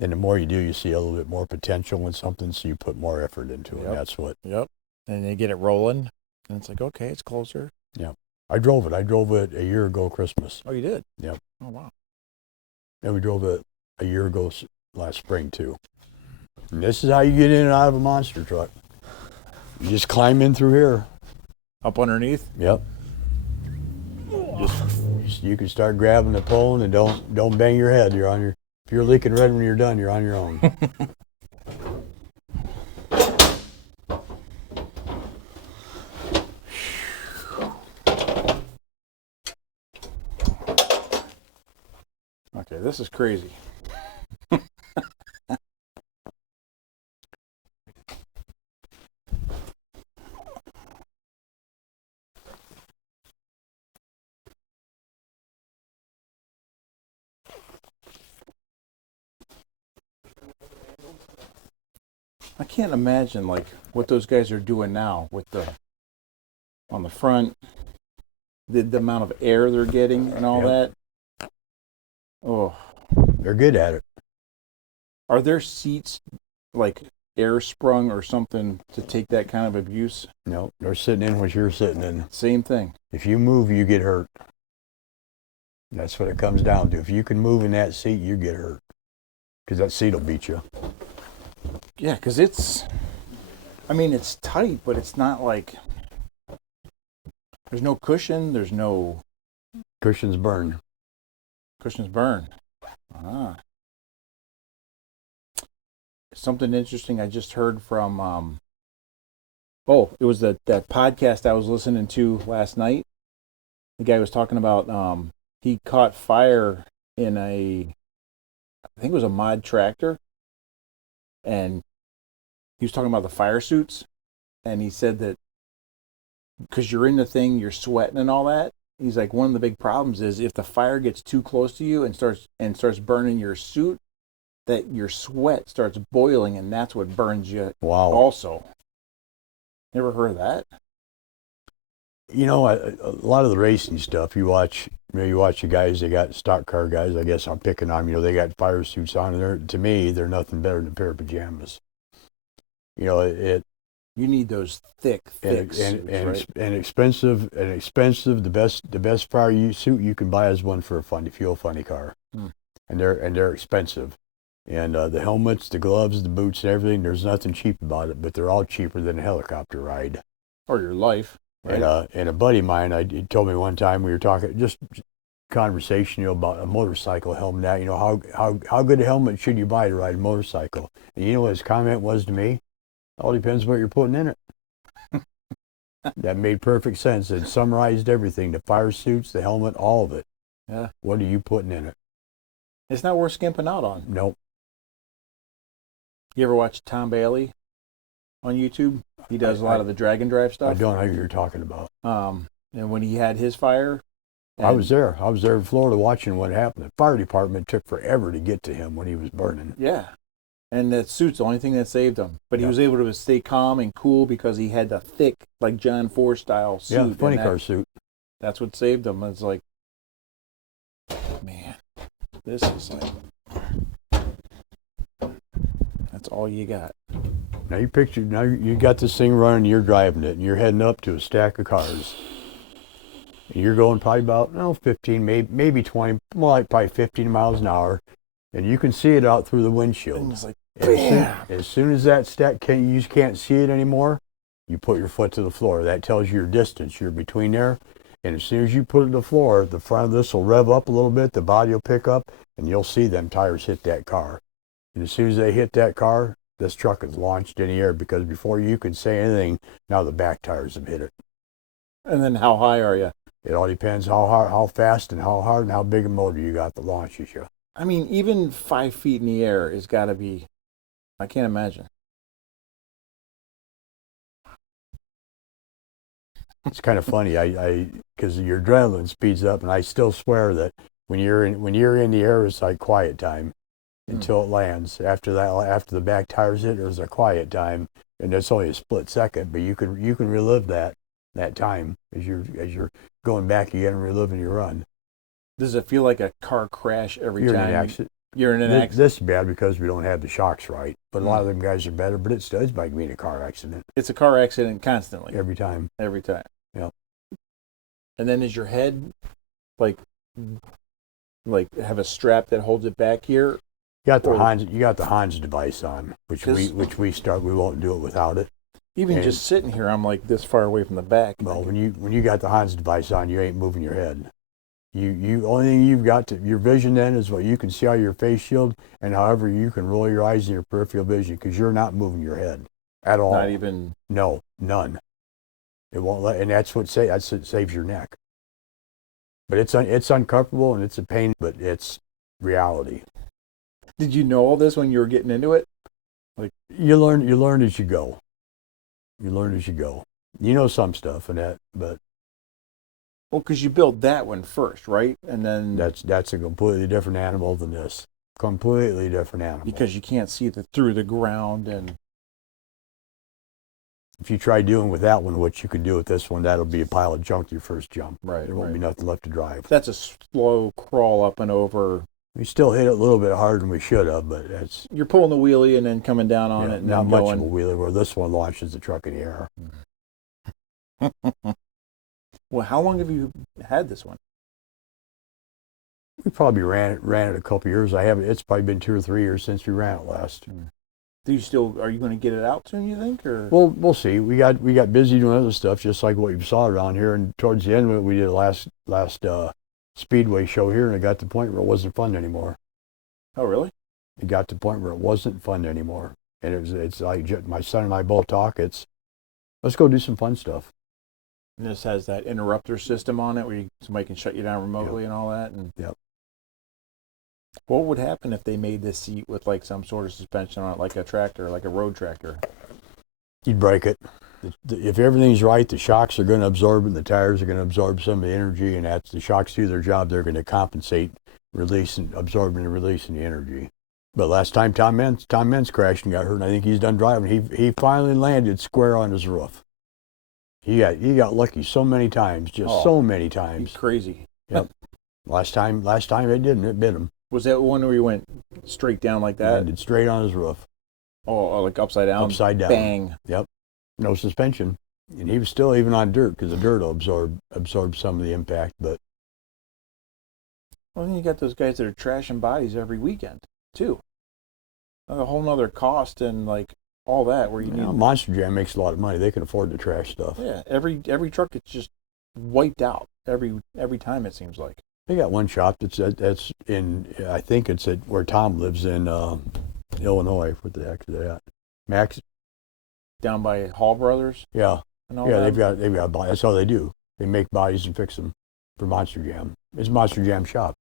And the more you do, you see a little bit more potential in something, so you put more effort into it. Yep. And that's what. Yep. And they get it rolling, and it's like, okay, it's closer. Yeah. I drove it a year ago Christmas. Oh, you did? Yep. Oh, wow. And we drove it a year ago last spring too. And this is how you get in and out of a monster truck. You just climb in through here. Up underneath? Yep. Just you can start grabbing and pulling, and don't bang your head. If you're leaking red when you're done, you're on your own. Okay, this is crazy. I can't imagine like what those guys are doing now with on the front, the amount of air they're getting and all Yep. that. Oh, They're good at it. are there seats like air sprung or something to take that kind of abuse? No, they're sitting in what you're sitting in. Same thing. If you move, you get hurt. That's what it comes down to. If you can move in that seat, you get hurt. Because that seat will beat you. Yeah, because it's tight, but it's not like, there's no cushion, there's no Cushions burn. cushions burn. Ah. Something interesting I just heard from, it was that podcast I was listening to last night. The guy was talking about, he caught fire in I think it was a mod tractor, and he was talking about the fire suits, and he said that because you're in the thing, you're sweating and all that. He's like, one of the big problems is if the fire gets too close to you and starts burning your suit, that your sweat starts boiling, and that's what burns you. Wow. Also, never heard of that? You know, a lot of the racing stuff, you watch the guys, they got stock car guys, I guess I'm picking on them, they got fire suits on, and to me, they're nothing better than a pair of pajamas. You You need those thick and, suits, right? and expensive. The best fire suit you can buy is one for a fuel funny car, and they're expensive. And the helmets, the gloves, the boots, and everything. There's nothing cheap about it, but they're all cheaper than a helicopter ride. Or your life. Right? And a buddy of mine, he told me one time we were talking just conversation, about a motorcycle helmet. That how good a helmet should you buy to ride a motorcycle? And you know what his comment was to me? All depends what you're putting in it. That made perfect sense. It summarized everything: the fire suits, the helmet, all of it. Yeah. What are you putting in it? It's not worth skimping out on. Nope. You ever watch Tom Bailey on YouTube? He does a lot of the drag and drive I stuff. don't know who you're talking about. And when he had his fire, I was there. I was there in Florida watching what happened. The fire department took forever to get to him when he was burning. Yeah. And that suit's the only thing that saved him. But he was able to stay calm and cool because he had the thick, like John Ford style suit. Yeah, funny car suit. That's what saved him. It's like, man, this is like, that's all you got. Now you got this thing running, you're driving it, and you're heading up to a stack of cars. And you're going probably about 15, maybe 20, more like probably 15 miles an hour, and you can see it out through the windshield. And it's like, As soon as that stack you can't see it anymore, you put your foot to the floor. That tells you your distance. You're between there, and as soon as you put it to the floor, the front of this will rev up a little bit, the body will pick up, and you'll see them tires hit that car. And as soon as they hit that car, this truck is launched in the air, because before you can say anything, now the back tires have hit it. And then how high are you? It all depends how fast and how hard and how big a motor you got that launches you. I mean, even 5 feet in the air has got to be, I can't imagine. It's kind of funny, because your adrenaline speeds up, and I still swear that when you're in the air, it's like quiet time until it lands. After that, after the back tires hit, there's a quiet time, and it's only a split second, but you can relive that time as you're going back again and reliving your run. Does it feel like a car crash every You're time? in an accident. You're in an accident. This is bad because we don't have the shocks right, but a lot of them guys are better. But it does like being a car accident It's a car accident constantly. every time. Every time. Yep. And then is your head like have a strap that holds it back here? You got the Hans device on, which we won't do it without it. Even just sitting here, I'm like this far away from the back. Well, when you got the Hans device on, you ain't moving your head. You only thing you've got to your vision then is what you can see out of your face shield, and however you can roll your eyes in your peripheral vision, because you're not moving your head at all. Not even. No, none. It won't let, and that's what saves your neck. But it's uncomfortable and it's a pain, but it's reality. Did you know all this when you were getting into it? Like you learn as you go. You learn as you go. You know some stuff and that, but well, because you built that one first, right? And then that's a completely different animal than this. Completely different animal. Because you can't see through the ground, and if you try doing with that one what you could do with this one, that'll be a pile of junk your first jump. Right. There won't be nothing left to drive. That's a slow crawl up and over. We still hit it a little bit harder than we should have, but that's You're pulling the wheelie and then coming down on it and not then much going. of a wheelie, where this one launches the truck in the air. Well, how long have you had this one? We probably ran it a couple of years. It's probably been 2 or 3 years since we ran it last. Are you going to get it out soon, you think? Or Well, we'll see. We got busy doing other stuff, just like what you saw around here. And towards the end of it, we did a last Speedway show here, and it got to the point where it wasn't fun anymore. Oh, really? It got to the point where it wasn't fun anymore. And it's like my son and I both talk. Let's go do some fun stuff. And this has that interrupter system on it where somebody can shut you down remotely and all that. And Yep. What would happen if they made this seat with like some sort of suspension on it, like a tractor, like a road tractor? You'd break it. If everything's right, the shocks are going to absorb it, and the tires are going to absorb some of the energy, and that's the shocks do their job. They're going to compensate, absorbing and releasing the energy. But last time Tom Menz crashed and got hurt, and I think he's done driving. He finally landed square on his roof. He got lucky so many times, so many times. He's crazy. Yep. Last time it didn't. It bit him. Was that one where he went straight down like that? Landed straight on his roof. Oh, like upside down? Upside down. Bang. Yep. no suspension. And he was still even on dirt because the dirt will absorb some of the impact. But Well, then you got those guys that are trashing bodies every weekend too. A whole nother cost and like all that where you need. Monster Jam makes a lot of money. They can afford to trash stuff. Yeah, every truck gets just wiped out every time it seems like. They got one shop that's in, I think it's at where Tom lives in Illinois. What the heck is that? Max? Down by Hall Brothers. Yeah. And all Yeah, that. they've got bodies. That's all they do. They make bodies and fix them for Monster Jam. It's Monster Jam shop.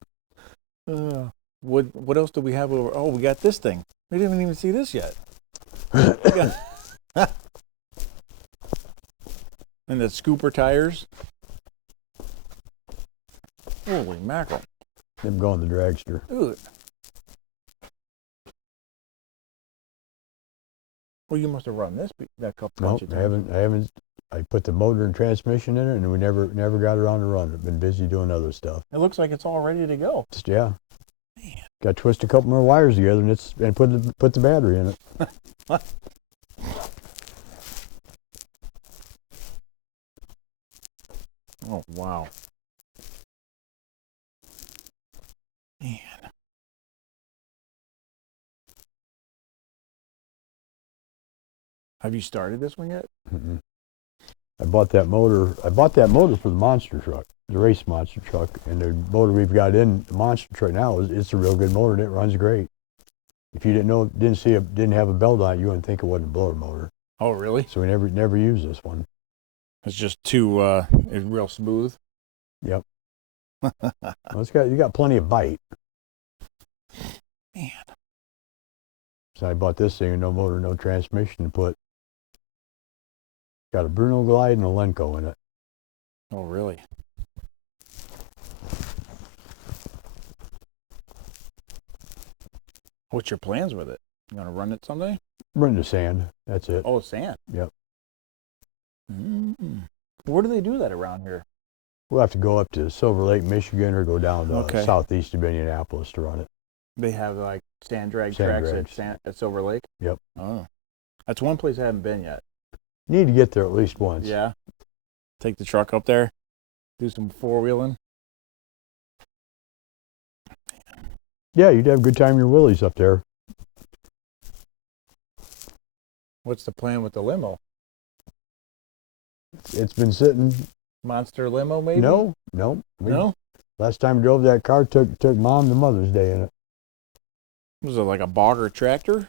What else do we have over? Oh, we got this thing. We didn't even see this yet. And the scooper tires. Holy mackerel! Them going the dragster. Ooh. Well, you must have run that couple. No, bunch of I times. haven't. I put the motor and transmission in it, and we never got it on the run. I've been busy doing other stuff. It looks like it's all ready to go. Just, yeah. Man. Got to twist a couple more wires together and put the battery in it. Oh wow. Man. Have you started this one yet? Mm-mm. I bought that motor for the monster truck, the race monster truck, and the motor we've got in the monster truck now it's a real good motor and it runs great. If you didn't have a belt on it, you wouldn't think it wasn't a blower motor. Oh really? So we never used this one. It's just too it's real smooth. Yep. Well, you got plenty of bite. Man. So I bought this thing, no motor, no transmission to put. Got a Bruno Glide and a Lenco in it. Oh really? What's your plans with it? You gonna run it someday? Run to sand. That's it. Oh, sand. Yep. Mm-hmm. Where do they do that around here? We'll have to go up to Silver Lake, Michigan, or go down to Okay. southeast of Indianapolis to run it. They have like sand drag Sand tracks drags. at Silver Lake. Yep. Oh, that's one place I haven't been yet. Need to get there at least once. Yeah. Take the truck up there, do some four-wheeling. Yeah, you'd have a good time in your willies up there. What's the plan with the limo? It's been sitting. Monster limo, maybe? No. No? Last time I drove that car, took Mom to Mother's Day in it. Was it like a bogger tractor?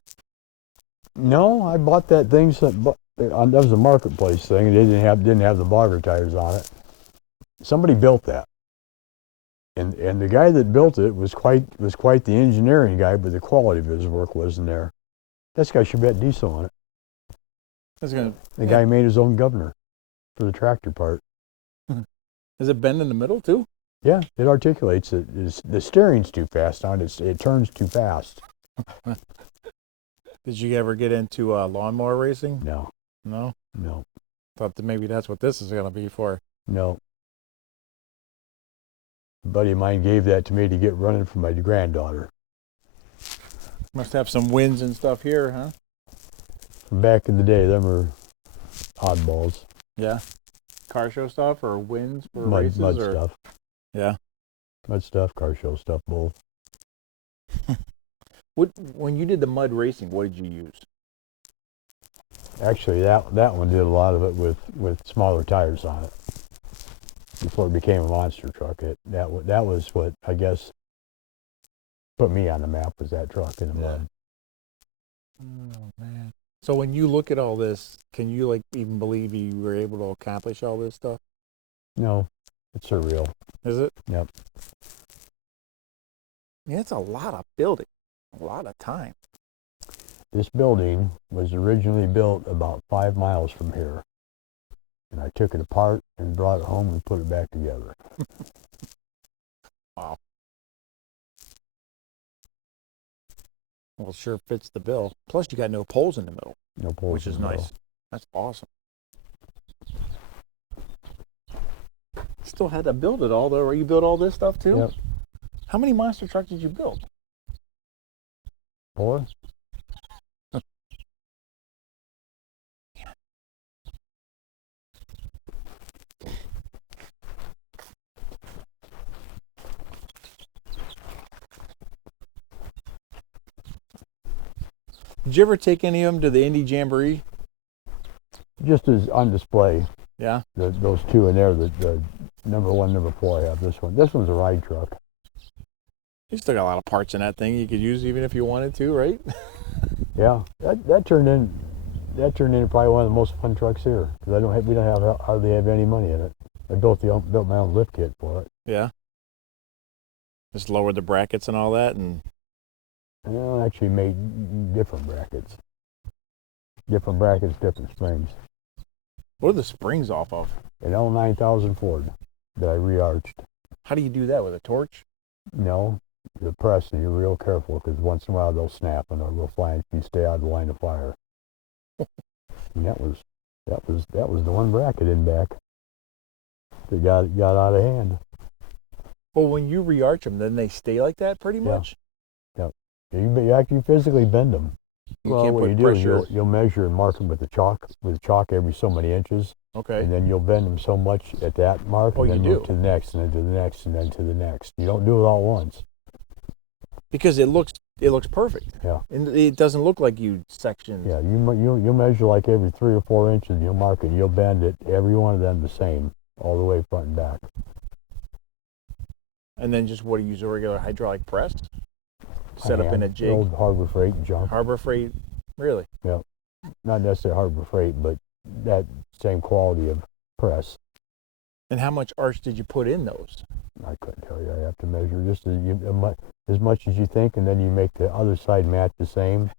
No, I bought that thing. That was a marketplace thing. And they didn't have the bogger tires on it. Somebody built that, and the guy that built it was quite the engineering guy, but the quality of his work wasn't there. That's got Chevette diesel on it. The guy made his own governor for the tractor part. Is it bend in the middle too? Yeah, it articulates it. The steering's too fast on it. It turns too fast. Did you ever get into lawnmower racing? No. No? No. Thought that maybe that's what this is going to be for. No. A buddy of mine gave that to me to get running for my granddaughter. Must have some wins and stuff here, huh? From back in the day, them were oddballs. Yeah. Car show stuff or wins for Mud races? Or... stuff. Yeah. Mud stuff, car show stuff, both. When you did the mud racing, what did you use? Actually, that one did a lot of it with smaller tires on it. Before it became a monster truck, that was what I guess put me on the map, was that truck in the mud. Oh man! So when you look at all this, can you like even believe you were able to accomplish all this stuff? No, it's surreal. Is it? Yep. Yeah, it's a lot of building, a lot of time. This building was originally built about 5 miles from here. And I took it apart and brought it home and put it back together. Wow. Well, it sure fits the bill. Plus, you got no poles in the middle, No poles which is in the nice. middle. That's awesome. Still had to build it all, though. Or you built all this stuff, too? Yep. How many monster trucks did you build? 4? Did you ever take any of them to the Indy Jamboree? Just as on display, Yeah. those two in there, the number 1, number 4 I have this one. This one's a ride truck. You still got a lot of parts in that thing you could use even if you wanted to, right? Yeah, that turned into probably one of the most fun trucks here because we don't hardly have any money in it. I built my own lift kit for it. Yeah. Just lowered the brackets and all that, and I actually made different brackets. Different brackets, different springs. what are the springs off of? An L9000 Ford that I re-arched. How do you do that with a torch? No, the press, and you're real careful because once in a while they'll snap and they'll go flying if you stay out of the line of fire. And that was the one bracket in back that got out of hand. Well, when you re-arch them, then they stay like that pretty much? You actually physically bend them. You Well, can't what put you do is pressure. you'll measure and mark them with chalk every so many inches, Okay. and then you'll bend them so much at that mark, Oh, and then you move do? to the next, and then to the next, and then to the next. You don't do it all once. Because it looks perfect. Yeah. And it doesn't look like you sectioned. Yeah, you'll measure like every 3 or 4 inches, and you'll mark it, and you'll bend it, every one of them the same, all the way front and back. And then just what do you use, a regular hydraulic press? Set up in a jig? Old Harbor Freight junk. Harbor Freight, really? Not necessarily Harbor Freight, but that same quality of press. And how much arch did you put in those? I couldn't tell you. I have to measure just as much as you think, and then you make the other side match the same,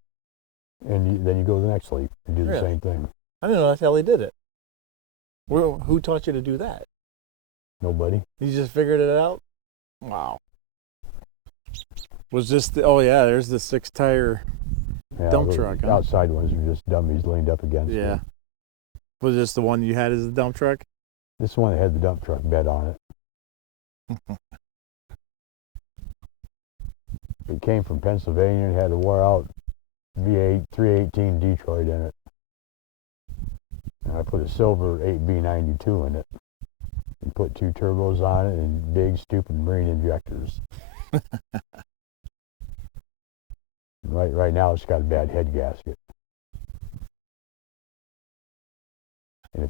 and then you go to the next leaf and do the Really? same thing. I didn't know that's how they did it. Well, who taught you to do that? Nobody. You just figured it out? Wow. Was this oh yeah, there's the 6-tire. Yeah, Dump the truck, huh? outside ones are just dummies leaned up against Yeah. it. Was this the one you had as a dump truck? This one had the dump truck bed on it. It came from Pennsylvania and had a wore out V8 318 Detroit in it. And I put a silver 8B92 in it and put 2 turbos on it and big stupid marine injectors. Right now it's got a bad head gasket. And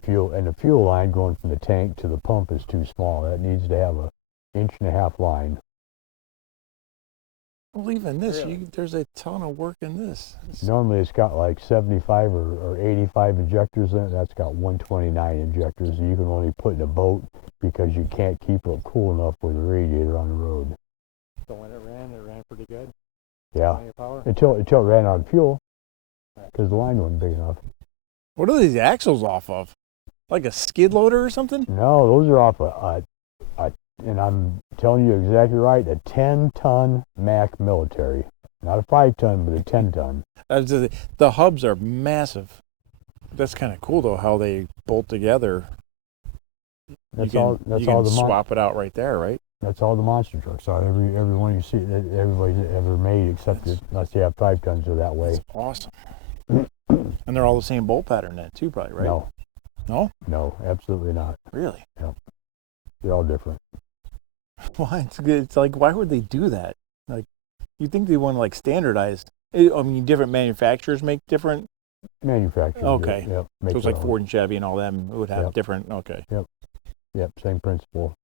the fuel line going from the tank to the pump is too small. That needs to have a 1.5 inch line. Well, even this, Really? there's a ton of work in this. Normally it's got like 75 or 85 injectors in it. That's got 129 injectors that you can only put in a boat because you can't keep it cool enough with a radiator on the road. So when it ran pretty good. Yeah, Power. until it ran out of fuel because the line wasn't big enough. What are these axles off of? Like a skid loader or something? No, those are off and I'm telling you exactly right, a 10-ton Mack military. Not a 5-ton, but a 10-ton. The hubs are massive. That's kind of cool though, how they bolt together. That's you all. can, That's you all can the swap it out right there, right? That's all the monster trucks are. Every one you see that everybody's ever made, except unless you have 5 tons, are that way. That's awesome. And they're all the same bolt pattern then too, probably, right? No. No? No, absolutely not. Really? They're all different. Why? It's like, why would they do that? Like, you think they want to like standardize? I mean, different manufacturers make different. Manufacturers. Okay. Yep. So it's like Ford and Chevy and all them would have Yep. different. Okay. Yep. Same principle.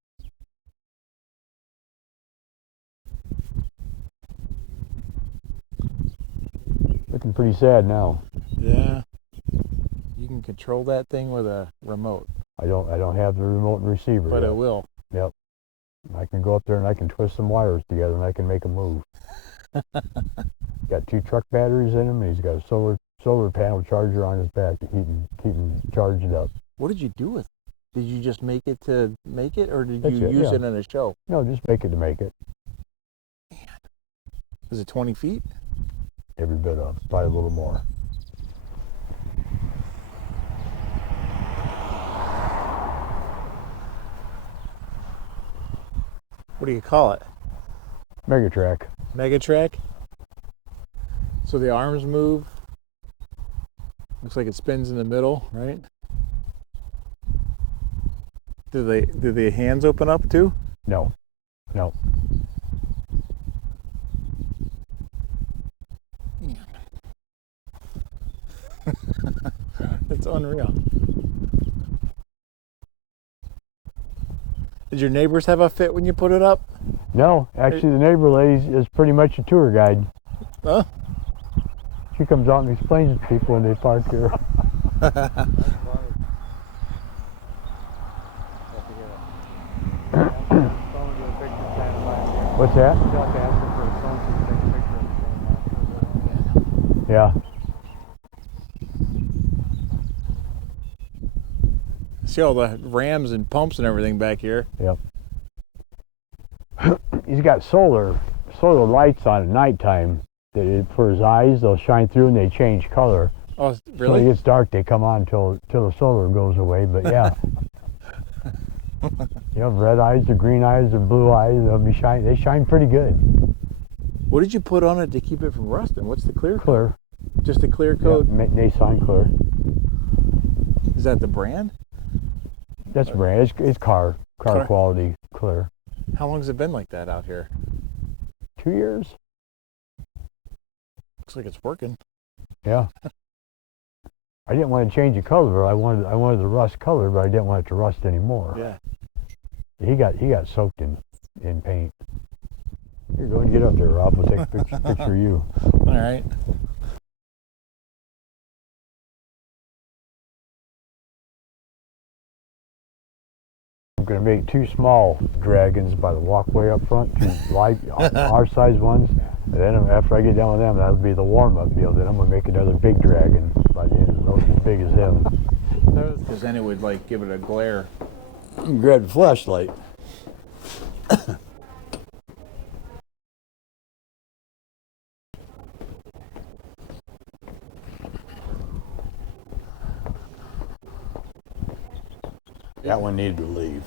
Looking pretty sad now. Yeah. You can control that thing with a remote, I don't have the remote and receiver. but yet. it will. I can go up there and I can twist some wires together and I can make a move. Got 2 truck batteries in him, and he's got a solar panel charger on his back to keep him charged up. What did you do with it? Did you just make it to make it, or did That's you it, use yeah. it in a show? No, just make it to make it. Is it 20 feet? Every bit of, probably a little more. What do you call it? Megatrack. Megatrack. So the arms move. Looks like it spins in the middle, right? Do the hands open up too? No. It's unreal. Did your neighbors have a fit when you put it up? No, actually, the neighbor lady is pretty much a tour guide. Huh? She comes out and explains to people when they park here. What's that? Yeah. See all the rams and pumps and everything back here. Yep. He's got solar lights on at nighttime. For his eyes, they'll shine through and they change color. Oh, So when really? it gets dark, they come on till the solar goes away. But yeah. You have red eyes, or green eyes, or blue eyes. They'll be shine. They shine pretty good. What did you put on it to keep it from rusting? What's the clear? Clear. Just a clear coat? Yep, Nissan Clear. Is that the brand? That's brand. It's car quality clear. How long has it been like that out here? 2 years. Looks like it's working. Yeah. I didn't want to change the color. I wanted the rust color, but I didn't want it to rust anymore. Yeah. He got soaked in paint. Here, go and get up there, Rob. We'll take a picture of you. All right. I'm going to make 2 small dragons by the walkway up front, 2 light, our size ones. And then after I get done with them, that'll be the warm-up deal. Then I'm going to make another big dragon by the end of those as big as him. Because then it would like give it a glare. Grab the flashlight. That one needed to leave.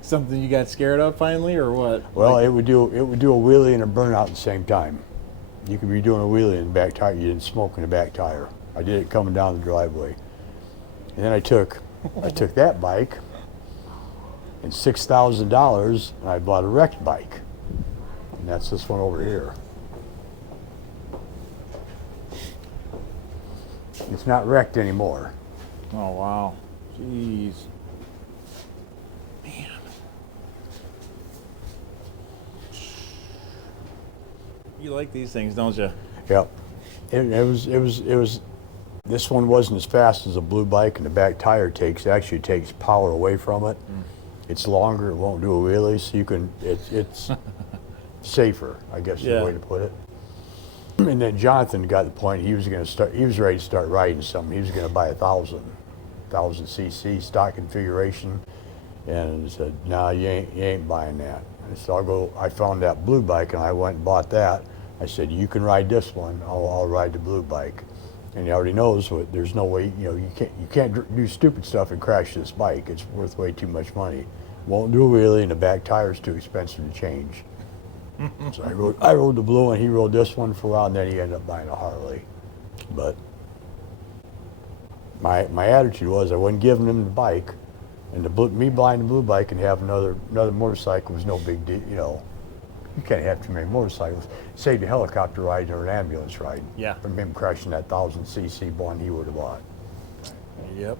Something you got scared of finally, or what? Well, it would do a wheelie and a burnout at the same time. You could be doing a wheelie in the back tire. You didn't smoke in the back tire. I did it coming down the driveway, and then I took that bike and $6,000, and I bought a wrecked bike, and that's this one over here. It's not wrecked anymore. Oh wow, jeez, man. You like these things, don't you? Yep. It was. This one wasn't as fast as a blue bike, and the back tire actually takes power away from it. It's longer. It won't do a wheelie, so you can. It's safer, I guess is the way to put it. And then Jonathan got the point. He was going to start. He was ready to start riding something. He was going to buy a 1,000 cc stock configuration, and I said, "No, you ain't buying that." And so I found that blue bike, and I went and bought that. I said, "You can ride this one. I'll ride the blue bike." And he already knows there's no way. You can't do stupid stuff and crash this bike. It's worth way too much money. Won't do a wheelie, and the back tire's too expensive to change. So I rode the blue, and he rode this one for a while, and then he ended up buying a Harley. But my attitude was I wasn't giving him the bike, and me buying the blue bike and having another motorcycle was no big deal. You can't have too many motorcycles. Saved a helicopter ride or an ambulance ride. Yeah. From him crashing that 1,000 cc one he would have bought. Yep.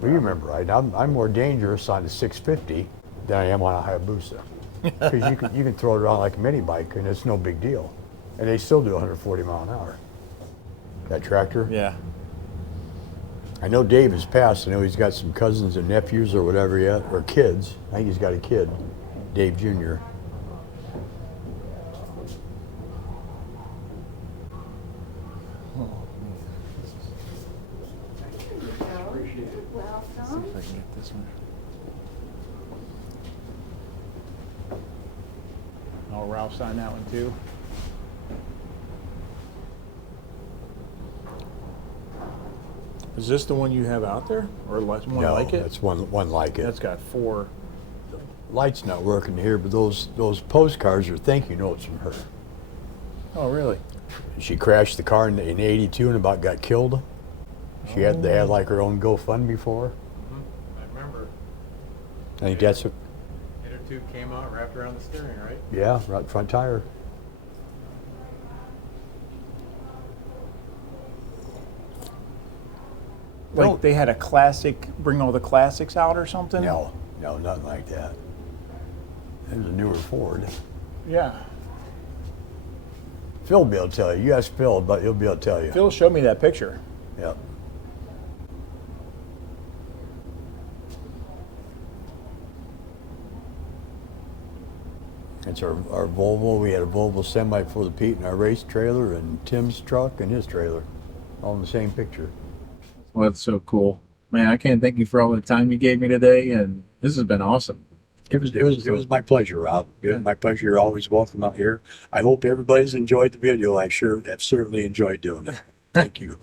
Well, you remember, right? I'm more dangerous on the 650 than I am on a Hayabusa. Because you can throw it around like a mini bike and it's no big deal. And they still do 140 mile an hour. That tractor? Yeah. I know Dave has passed. I know he's got some cousins and nephews or whatever yet, or kids. I think he's got a kid, Dave Jr. See if I can get this one. Oh, Ralph signed that one too. Is this the one you have out there, or one No, like it? that's one like it. That's got 4. Light's not working here, but those postcards are thank you notes from her. Oh, really? She crashed the car in '82 and about got killed. They had like her own GoFundMe for her. I remember. I think that's what. Inner tube came out wrapped around the steering, right? Yeah, right front tire. like they had a classic, bring all the classics out or something? No, nothing like that. It was a newer Ford. Yeah. Phil will be able to tell you. You ask Phil, but he'll be able to tell you. Phil showed me that picture. Yep. It's our Volvo. We had a Volvo semi for the Pete and our race trailer and Tim's truck and his trailer. All in the same picture. Well, that's so cool. Man, I can't thank you for all the time you gave me today, and this has been awesome. It was my pleasure, Rob. It was my pleasure. You're always welcome out here. I hope everybody's enjoyed the video. I sure have certainly enjoyed doing it. Thank you.